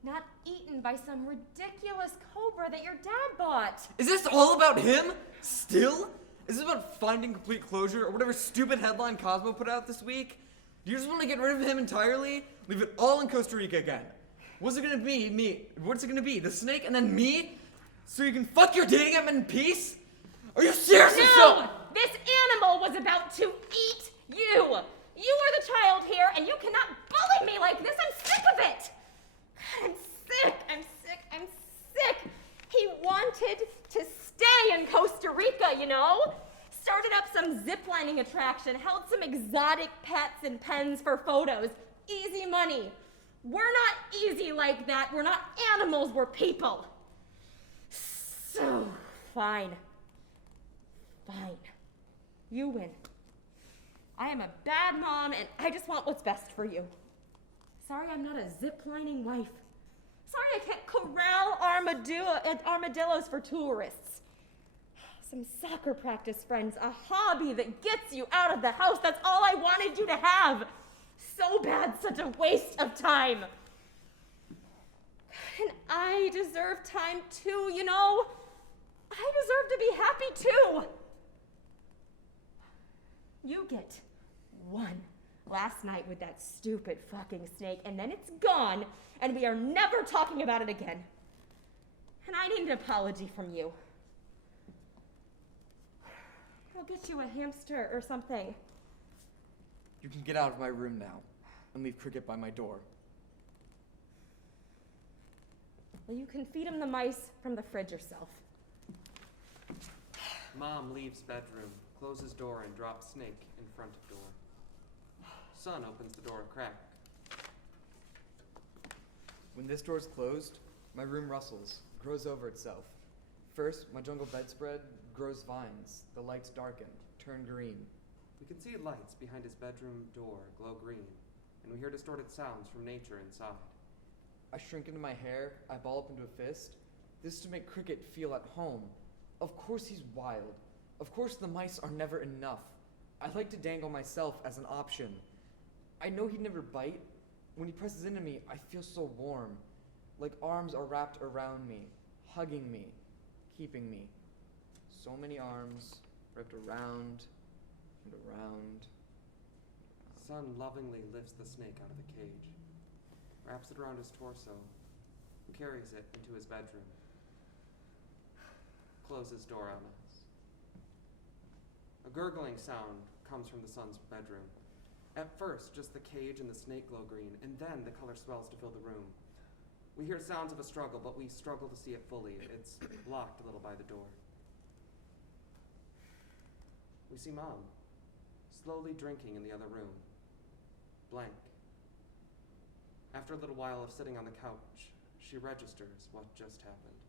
Not eaten by some ridiculous cobra that your dad bought. Is this all about him? Still? Is this about finding complete closure or whatever stupid headline Cosmo put out this week? Do you just want to get rid of him entirely? Leave it all in Costa Rica again? What's it gonna be? Me? What's it gonna be? The snake and then me? So you can fuck your dating app in peace? Are you serious? No! This animal was about to eat you! You are the child here, and you cannot bully me like this! I'm sick of it! God, I'm sick! He wanted to stay in Costa Rica, you know? Started up some ziplining attraction, held some exotic pets and pens for photos. Easy money. We're not easy like that. We're not animals, we're people. So, fine. You win. I am a bad mom, and I just want what's best for you. Sorry I'm not a ziplining wife. Sorry I can't corral armadillos for tourists. Some soccer practice friends, a hobby that gets you out of the house. That's all I wanted you to have. So bad, such a waste of time. And I deserve time too, you know? I deserve to be happy too. You get one last night with that stupid fucking snake, and then it's gone, and we are never talking about it again. And I need an apology from you. I'll get you a hamster or something. You can get out of my room now and leave Cricket by my door. Well, you can feed him the mice from the fridge yourself. Mom leaves bedroom, closes door, and drops snake in front of door. Son opens the door a crack. When this door's closed, my room rustles, grows over itself. First, my jungle bedspread grows vines. The lights darken, turn green. We can see lights behind his bedroom door glow green, and we hear distorted sounds from nature inside. I shrink into my hair, I ball up into a fist. This is to make Cricket feel at home. Of course he's wild. Of course the mice are never enough. I like to dangle myself as an option. I know he'd never bite. When he presses into me, I feel so warm. Like arms are wrapped around me, hugging me, keeping me. So many arms wrapped around and around. Son lovingly lifts the snake out of the cage, wraps it around his torso, and carries it into his bedroom. Closes door on us. A gurgling sound comes from the son's bedroom. At first, just the cage and the snake glow green, and then the color swells to fill the room. We hear sounds of a struggle, but we struggle to see it fully. It's blocked a little by the door. We see Mom, slowly drinking in the other room. Blank. After a little while of sitting on the couch, she registers what just happened.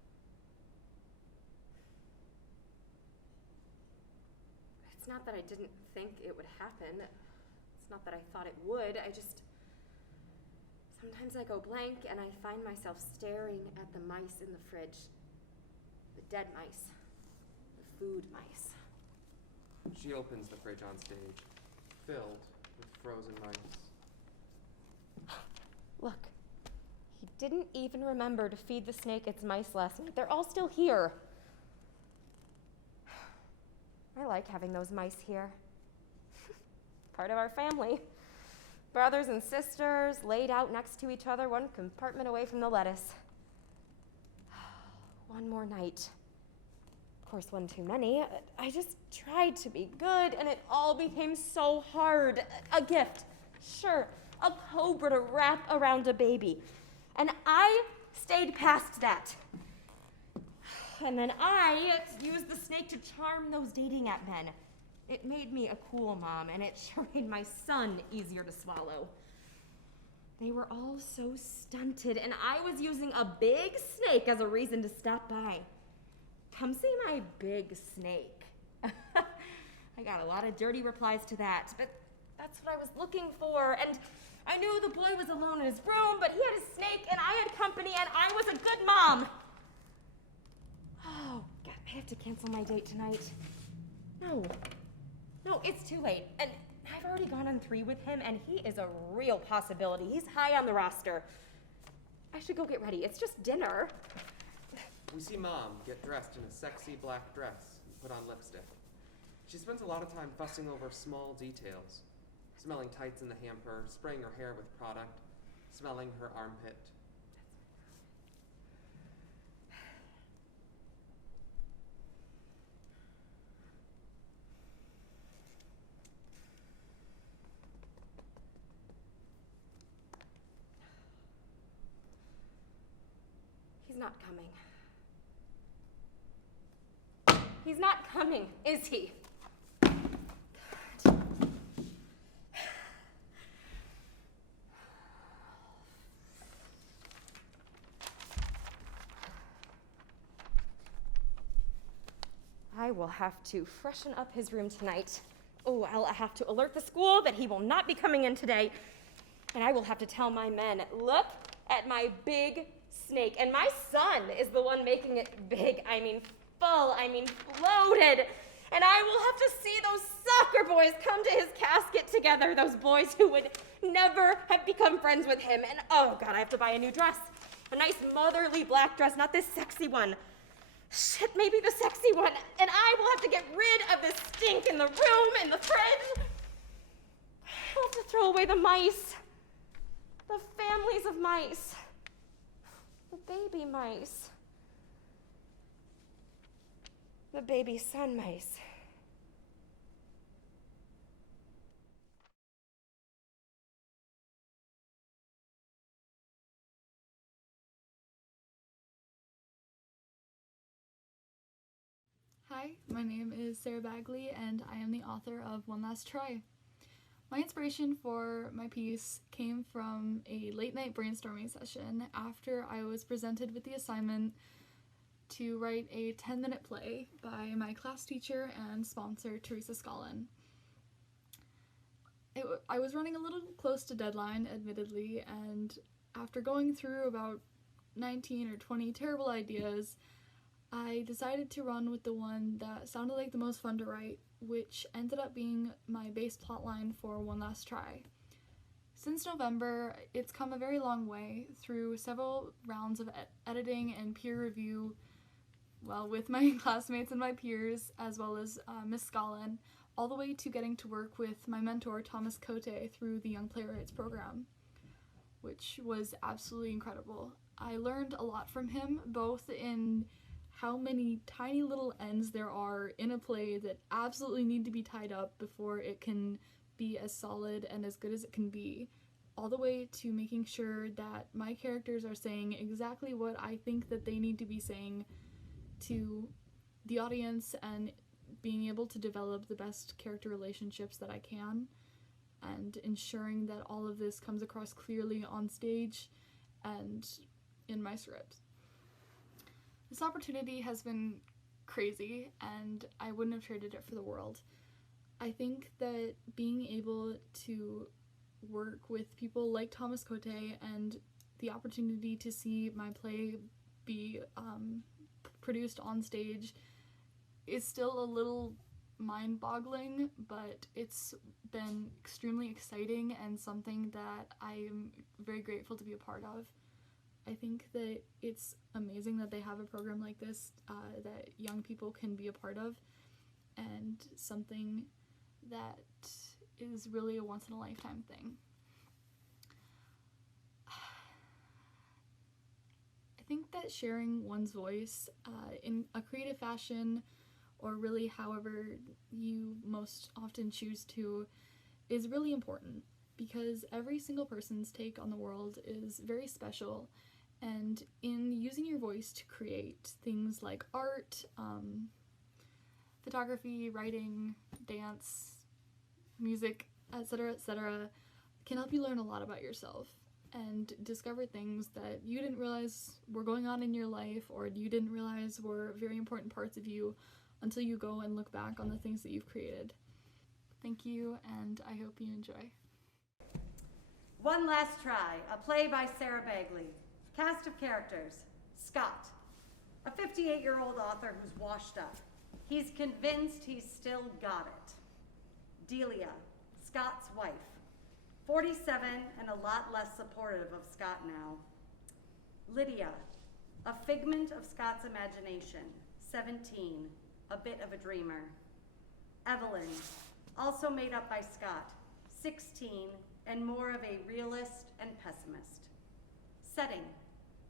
It's not that I didn't think it would happen. It's not that I thought it would. Sometimes I go blank and I find myself staring at the mice in the fridge. The dead mice. The food mice. She opens the fridge on stage, filled with frozen mice. Look, he didn't even remember to feed the snake its mice last night. They're all still here. I like having those mice here. Part of our family. Brothers and sisters laid out next to each other, one compartment away from the lettuce. One more night. Of course, one too many. I just tried to be good, and it all became so hard. A gift, sure, a cobra to wrap around a baby. And I stayed past that. And then I used the snake to charm those dating app men. It made me a cool mom, and it sure made my son easier to swallow. They were all so stunted, and I was using a big snake as a reason to stop by. Come see my big snake. I got a lot of dirty replies to that, but that's what I was looking for. And I knew the boy was alone in his room, but he had his snake, and I had company, and I was a good mom. Oh, God, I have to cancel my date tonight. No, it's too late. And I've already gone on 3 with him, and he is a real possibility. He's high on the roster. I should go get ready. It's just dinner. We see Mom get dressed in a sexy black dress and put on lipstick. She spends a lot of time fussing over small details. Smelling tights in the hamper, spraying her hair with product, smelling her armpit. He's not coming. He's not coming, is he? I will have to freshen up his room tonight. Oh, I'll have to alert the school that he will not be coming in today. And I will have to tell my men, look at my big snake. And my son is the one making it big. I mean full, I mean bloated. And I will have to see those soccer boys come to his casket together, those boys who would never have become friends with him. And oh God, I have to buy a new dress. A nice motherly black dress, not this sexy one. Shit, maybe the sexy one. And I will have to get rid of this stink in the room, in the fridge. I'll have to throw away the mice. The families of mice. The baby mice. The baby sun mice. Hi, my name is Sara Bagley, and I am the author of One Last Try. My inspiration for my piece came from a late-night brainstorming session after I was presented with the assignment to write a 10-minute play by my class teacher and sponsor, Teresa Scollin. I was running a little close to deadline, admittedly, and after going through about 19 or 20 terrible ideas, I decided to run with the one that sounded like the most fun to write, which ended up being my base plotline for One Last Try. Since November, it's come a very long way through several rounds of editing and peer review, well, with my classmates and my peers, as well as Miss Scollin, all the way to getting to work with my mentor, Thomas Cote, through the Young Playwrights program, which was absolutely incredible. I learned a lot from him, both in how many tiny little ends there are in a play that absolutely need to be tied up before it can be as solid and as good as it can be, all the way to making sure that my characters are saying exactly what I think that they need to be saying to the audience, and being able to develop the best character relationships that I can, and ensuring that all of this comes across clearly on stage and in my script. This opportunity has been crazy, and I wouldn't have traded it for the world. I think that being able to work with people like Thomas Cote and the opportunity to see my play be produced on stage is still a little mind-boggling, but it's been extremely exciting and something that I am very grateful to be a part of. I think that it's amazing that they have a program like this that young people can be a part of, and something that is really a once-in-a-lifetime thing. think that sharing one's voice in a creative fashion, or really however you most often choose to, is really important, because every single person's take on the world is very special. And in using your voice to create things like art, photography, writing, dance, music, etc., can help you learn a lot about yourself and discover things that you didn't realize were going on in your life, or you didn't realize were very important parts of you until you go and look back on the things that you've created. Thank you, and I hope you enjoy. One Last Try, a play by Sara Bagley. Cast of characters: Scott, a 58-year-old author who's washed up. He's convinced he's still got it. Delia, Scott's wife, 47 and a lot less supportive of Scott now. Lydia, a figment of Scott's imagination, 17, a bit of a dreamer. Evelyn, also made up by Scott, 16, and more of a realist and pessimist. Setting: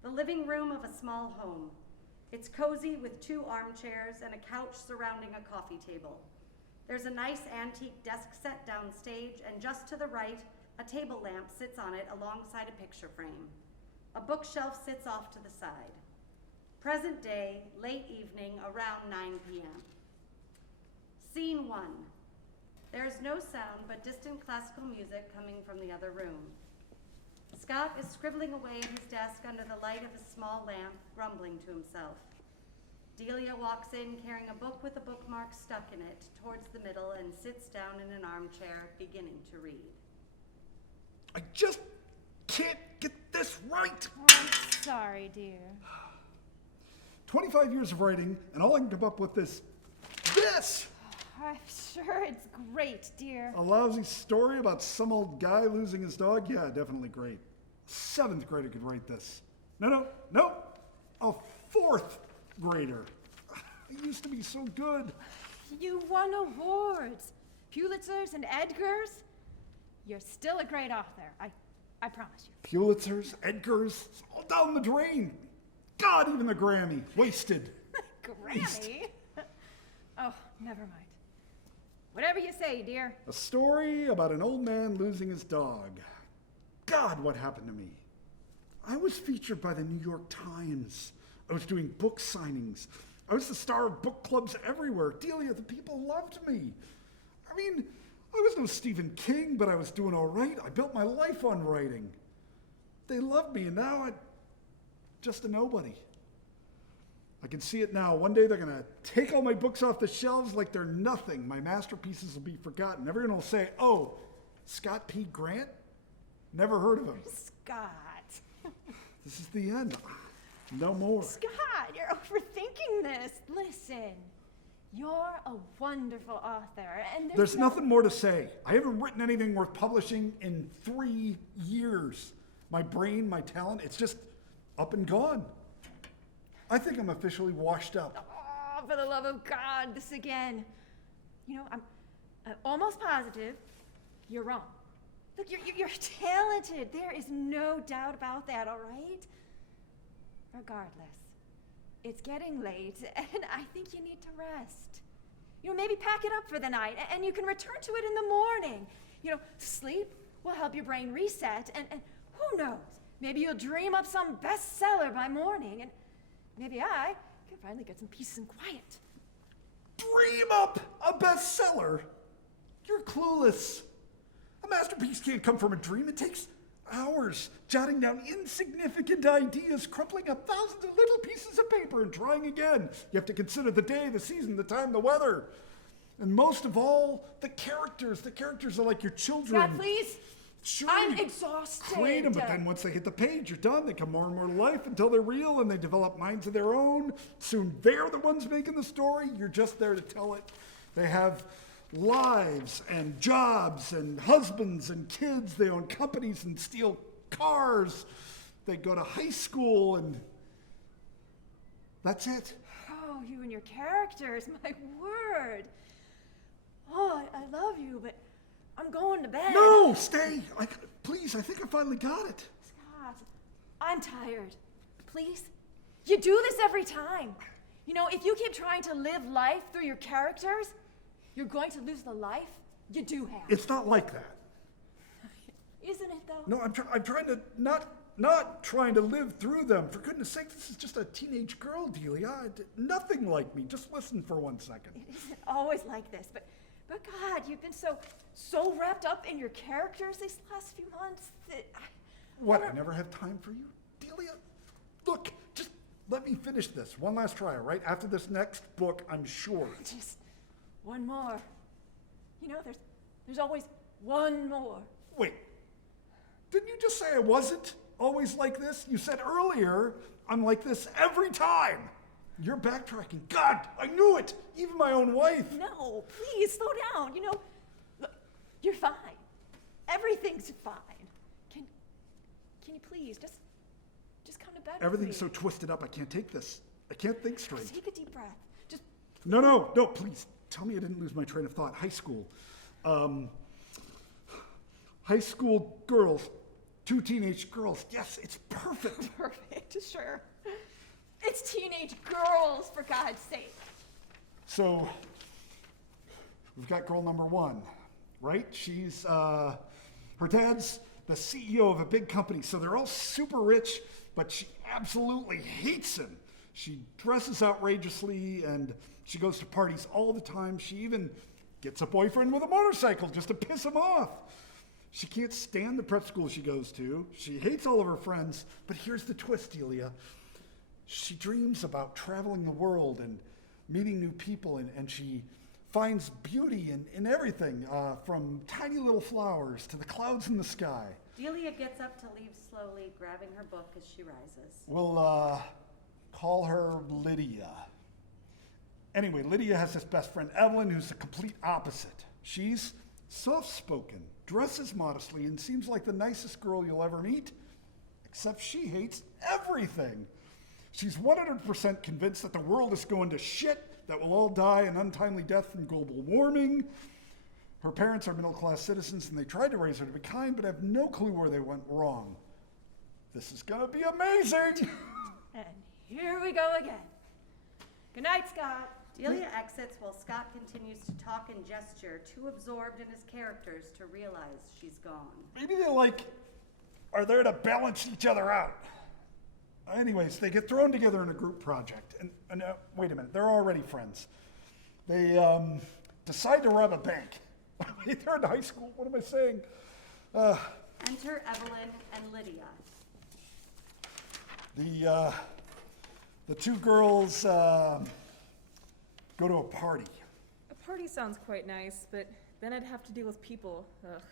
the living room of a small home. It's cozy with 2 armchairs and a couch surrounding a coffee table. There's a nice antique desk set downstage, and just to the right, a table lamp sits on it alongside a picture frame. A bookshelf sits off to the side. Present day, late evening, around 9 p.m. Scene 1. There is no sound but distant classical music coming from the other room. Scott is scribbling away at his desk under the light of a small lamp, grumbling to himself. Delia walks in carrying a book with a bookmark stuck in it towards the middle and sits down in an armchair, beginning to read. I just can't get this right! I'm sorry, dear. 25 years of writing, and all I can come up with is this! I'm sure it's great, dear. A lousy story about some old guy losing his dog? Yeah, definitely great. 7th grader could write this. No. A 4th grader. I used to be so good. You won awards, Pulitzers and Edgars. You're still a great author, I promise you. Pulitzers, Edgars, it's all down the drain. God, even the Grammy. Wasted. Grammy? Oh, never mind. Whatever you say, dear. A story about an old man losing his dog. God, what happened to me? I was featured by the New York Times. I was doing book signings. I was the star of book clubs everywhere. Delia, the people loved me. I mean, I was no Stephen King, but I was doing all right. I built my life on writing. They loved me, and now I'm just a nobody. I can see it now. One day they're going to take all my books off the shelves like they're nothing. My masterpieces will be forgotten. Everyone will say, oh, Scott P. Grant? Never heard of him. Scott. This is the end. No more. Scott, you're overthinking this. Listen, you're a wonderful author, and There's nothing more to say. I haven't written anything worth publishing in 3 years. My brain, my talent, it's just up and gone. I think I'm officially washed up. Oh, for the love of God, this again. You know, I'm almost positive you're wrong. Look, you're talented. There is no doubt about that, all right? Regardless, it's getting late, and I think you need to rest. You know, maybe pack it up for the night, and you can return to it in the morning. You know, sleep will help your brain reset, and who knows? Maybe you'll dream up some bestseller by morning, and maybe I can finally get some peace and quiet. Dream up a bestseller? You're clueless. A masterpiece can't come from a dream. It takes hours jotting down insignificant ideas, crumpling up thousands of little pieces of paper and trying again. You have to consider the day, the season, the time, the weather. And most of all, the characters. The characters are like your children. Scott, please. Sure, I'm exhausted. Create them, but then once they hit the page, you're done. They come more and more to life until they're real and they develop minds of their own. Soon they're the ones making the story. You're just there to tell it. They have lives and jobs and husbands and kids. They own companies and steal cars. They go to high school and that's it. Oh, you and your characters, my word. Oh, I love you, but I'm going to bed. No, stay. Please, I think I finally got it. Scott, I'm tired. Please, You do this every time. You know, if you keep trying to live life through your characters, you're going to lose the life you do have. It's not like that. Isn't it, though? No, I'm trying to not trying to live through them. For goodness sake, this is just a teenage girl, Delia. Nothing like me. Just listen for 1 second. It isn't always like this, but God, you've been so wrapped up in your characters these last few months that What, I never have time for you? Delia, look, just let me finish this. One last try, all right? After this next book, I'm sure. Just one more. You know, there's always one more. Wait, didn't you just say I wasn't always like this? You said earlier I'm like this every time. You're backtracking. God, I knew it. Even my own wife. No, please slow down. You know, look, you're fine. Everything's fine. Can you please just come to bed? Everything's so with me? twisted up. I can't take this. I can't think straight. Take a deep breath. Just No, please. Tell me I didn't lose my train of thought. High school. High school girls. 2 teenage girls. Yes, it's perfect. perfect. Sure. It's teenage girls, for God's sake. So, we've got girl number 1, right? She's, her dad's the CEO of a big company, so they're all super rich, but she absolutely hates him. She dresses outrageously, and she goes to parties all the time. She even gets a boyfriend with a motorcycle just to piss him off. She can't stand the prep school she goes to. She hates all of her friends, but here's the twist, Delia. She dreams about traveling the world and meeting new people, and she finds beauty in everything, from tiny little flowers to the clouds in the sky. Delia gets up to leave slowly, grabbing her book as she rises. We'll call her Lydia. Anyway, Lydia has this best friend, Evelyn, who's the complete opposite. She's soft-spoken, dresses modestly, and seems like the nicest girl you'll ever meet, except she hates everything. She's 100% convinced that the world is going to shit, that we'll all die an untimely death from global warming. Her parents are middle-class citizens, and they tried to raise her to be kind, but have no clue where they went wrong. This is gonna be amazing! And here we go again. Good night, Scott. Delia exits while Scott continues to talk and gesture, too absorbed in his characters to realize she's gone. Maybe they, are there to balance each other out. Anyways, they get thrown together in a group project. And wait a minute, they're already friends. They decide to rob a bank. They're in high school, what am I saying? Enter Evelyn and Lydia. The 2 girls go to a party. A party sounds quite nice, but then I'd have to deal with people. Ugh.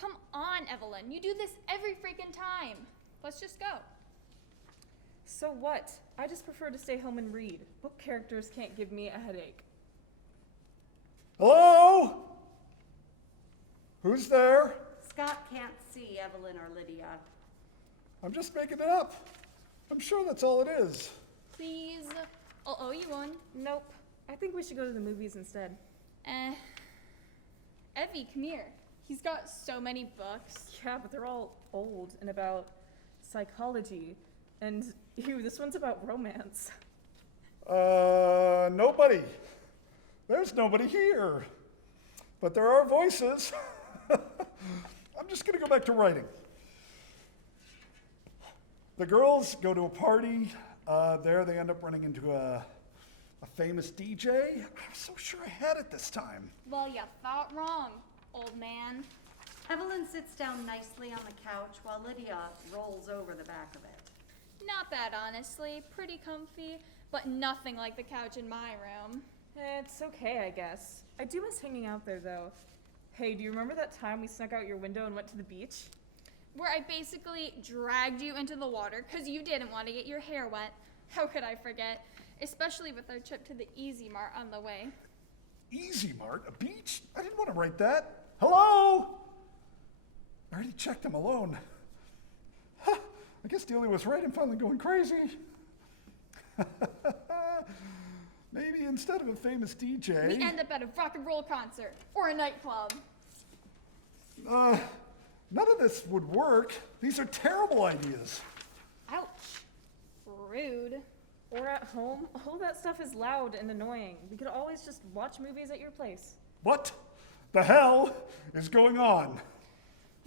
Come on, Evelyn. You do this every freaking time. Let's just go. So what? I just prefer to stay home and read. Book characters can't give me a headache. Hello? Who's there? Scott can't see Evelyn or Lydia. I'm just making it up. I'm sure that's all it is. Please. I'll owe you one. Nope. I think we should go to the movies instead. Evie, come here. He's got so many books. Yeah, but they're all old and about psychology. And this one's about romance. Nobody. There's nobody here. But there are voices. I'm just gonna go back to writing. The girls go to a party. There they end up running into a famous DJ. I'm so sure I had it this time. Well, you thought wrong, old man. Evelyn sits down nicely on the couch while Lydia rolls over the back of it. Not bad, honestly. Pretty comfy, but nothing like the couch in my room. It's okay, I guess. I do miss hanging out there, though. Hey, do you remember that time we snuck out your window and went to the beach? Where I basically dragged you into the water because you didn't want to get your hair wet. How could I forget? Especially with our trip to the Easy Mart on the way. Easy Mart? A beach? I didn't want to write that. Hello? I already checked I'm alone. Huh, I guess Delia was right. I'm finally going crazy. Maybe instead of a famous DJ... We end up at a rock and roll concert or a nightclub. None of this would work. These are terrible ideas. Ouch. rude. Or at home, all that stuff is loud and annoying. We could always just watch movies at your place. What the hell is going on?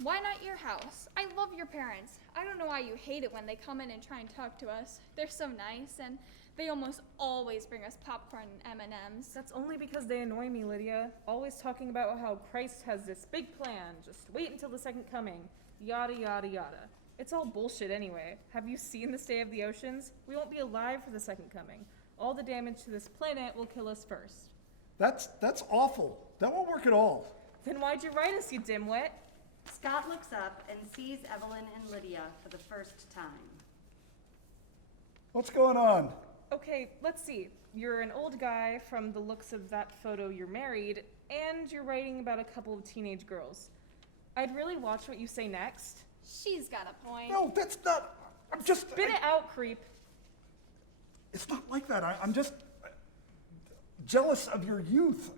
Why not your house? I love your parents. I don't know why you hate it when they come in and try and talk to us. They're so nice, and they almost always bring us popcorn and M&Ms. That's only because they annoy me, Lydia. Always talking about how Christ has this big plan. Just wait until the second coming. Yada, yada, yada. It's all bullshit anyway. Have you seen the state of the oceans? We won't be alive for the second coming. All the damage to this planet will kill us first. That's awful. That won't work at all. Then why'd you write us, you dimwit? Scott looks up and sees Evelyn and Lydia for the first time. What's going on? Okay, let's see. You're an old guy from the looks of that photo, you're married, and you're writing about a couple of teenage girls. I'd really watch what you say next. She's got a point. No, that's not. I'm just. Spit it out, creep. It's not like that. I'm just jealous of your youth.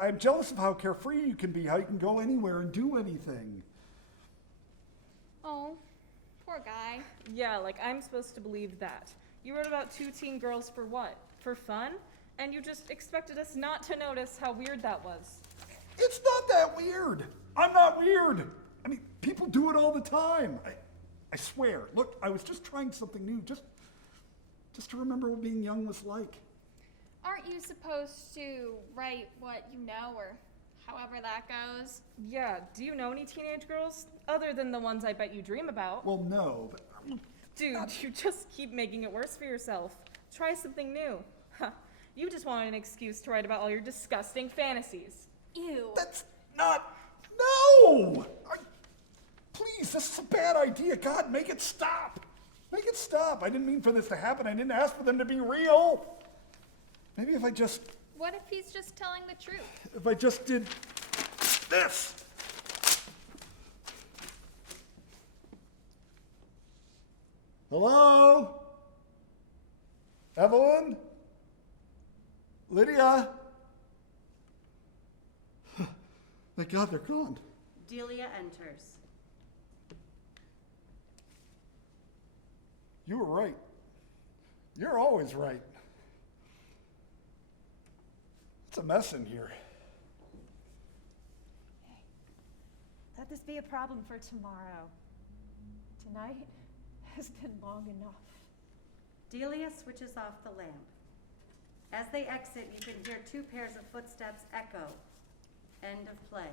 I'm jealous of how carefree you can be, how you can go anywhere and do anything. Oh, poor guy. Yeah, like I'm supposed to believe that. You wrote about 2 teen girls for what? For fun? And you just expected us not to notice how weird that was. It's not that weird. I'm not weird. I mean, people do it all the time. I swear. Look, I was just trying something new, just to remember what being young was like. Aren't you supposed to write what you know, or however that goes? Yeah, do you know any teenage girls? Other than the ones I bet you dream about. Well, no, but... Dude, you just keep making it worse for yourself. Try something new. Huh. You just wanted an excuse to write about all your disgusting fantasies. Ew. That's not... No! Please, this is a bad idea. God, make it stop. Make it stop. I didn't mean for this to happen. I didn't ask for them to be real. Maybe if I just... What if he's just telling the truth? If I just did this. Hello? Evelyn? Lydia? Thank God they're gone. Delia enters. You were right. You're always right. It's a mess in here. Let this be a problem for tomorrow. Tonight has been long enough. Delia switches off the lamp. As they exit, you can hear 2 pairs of footsteps echo. End of play.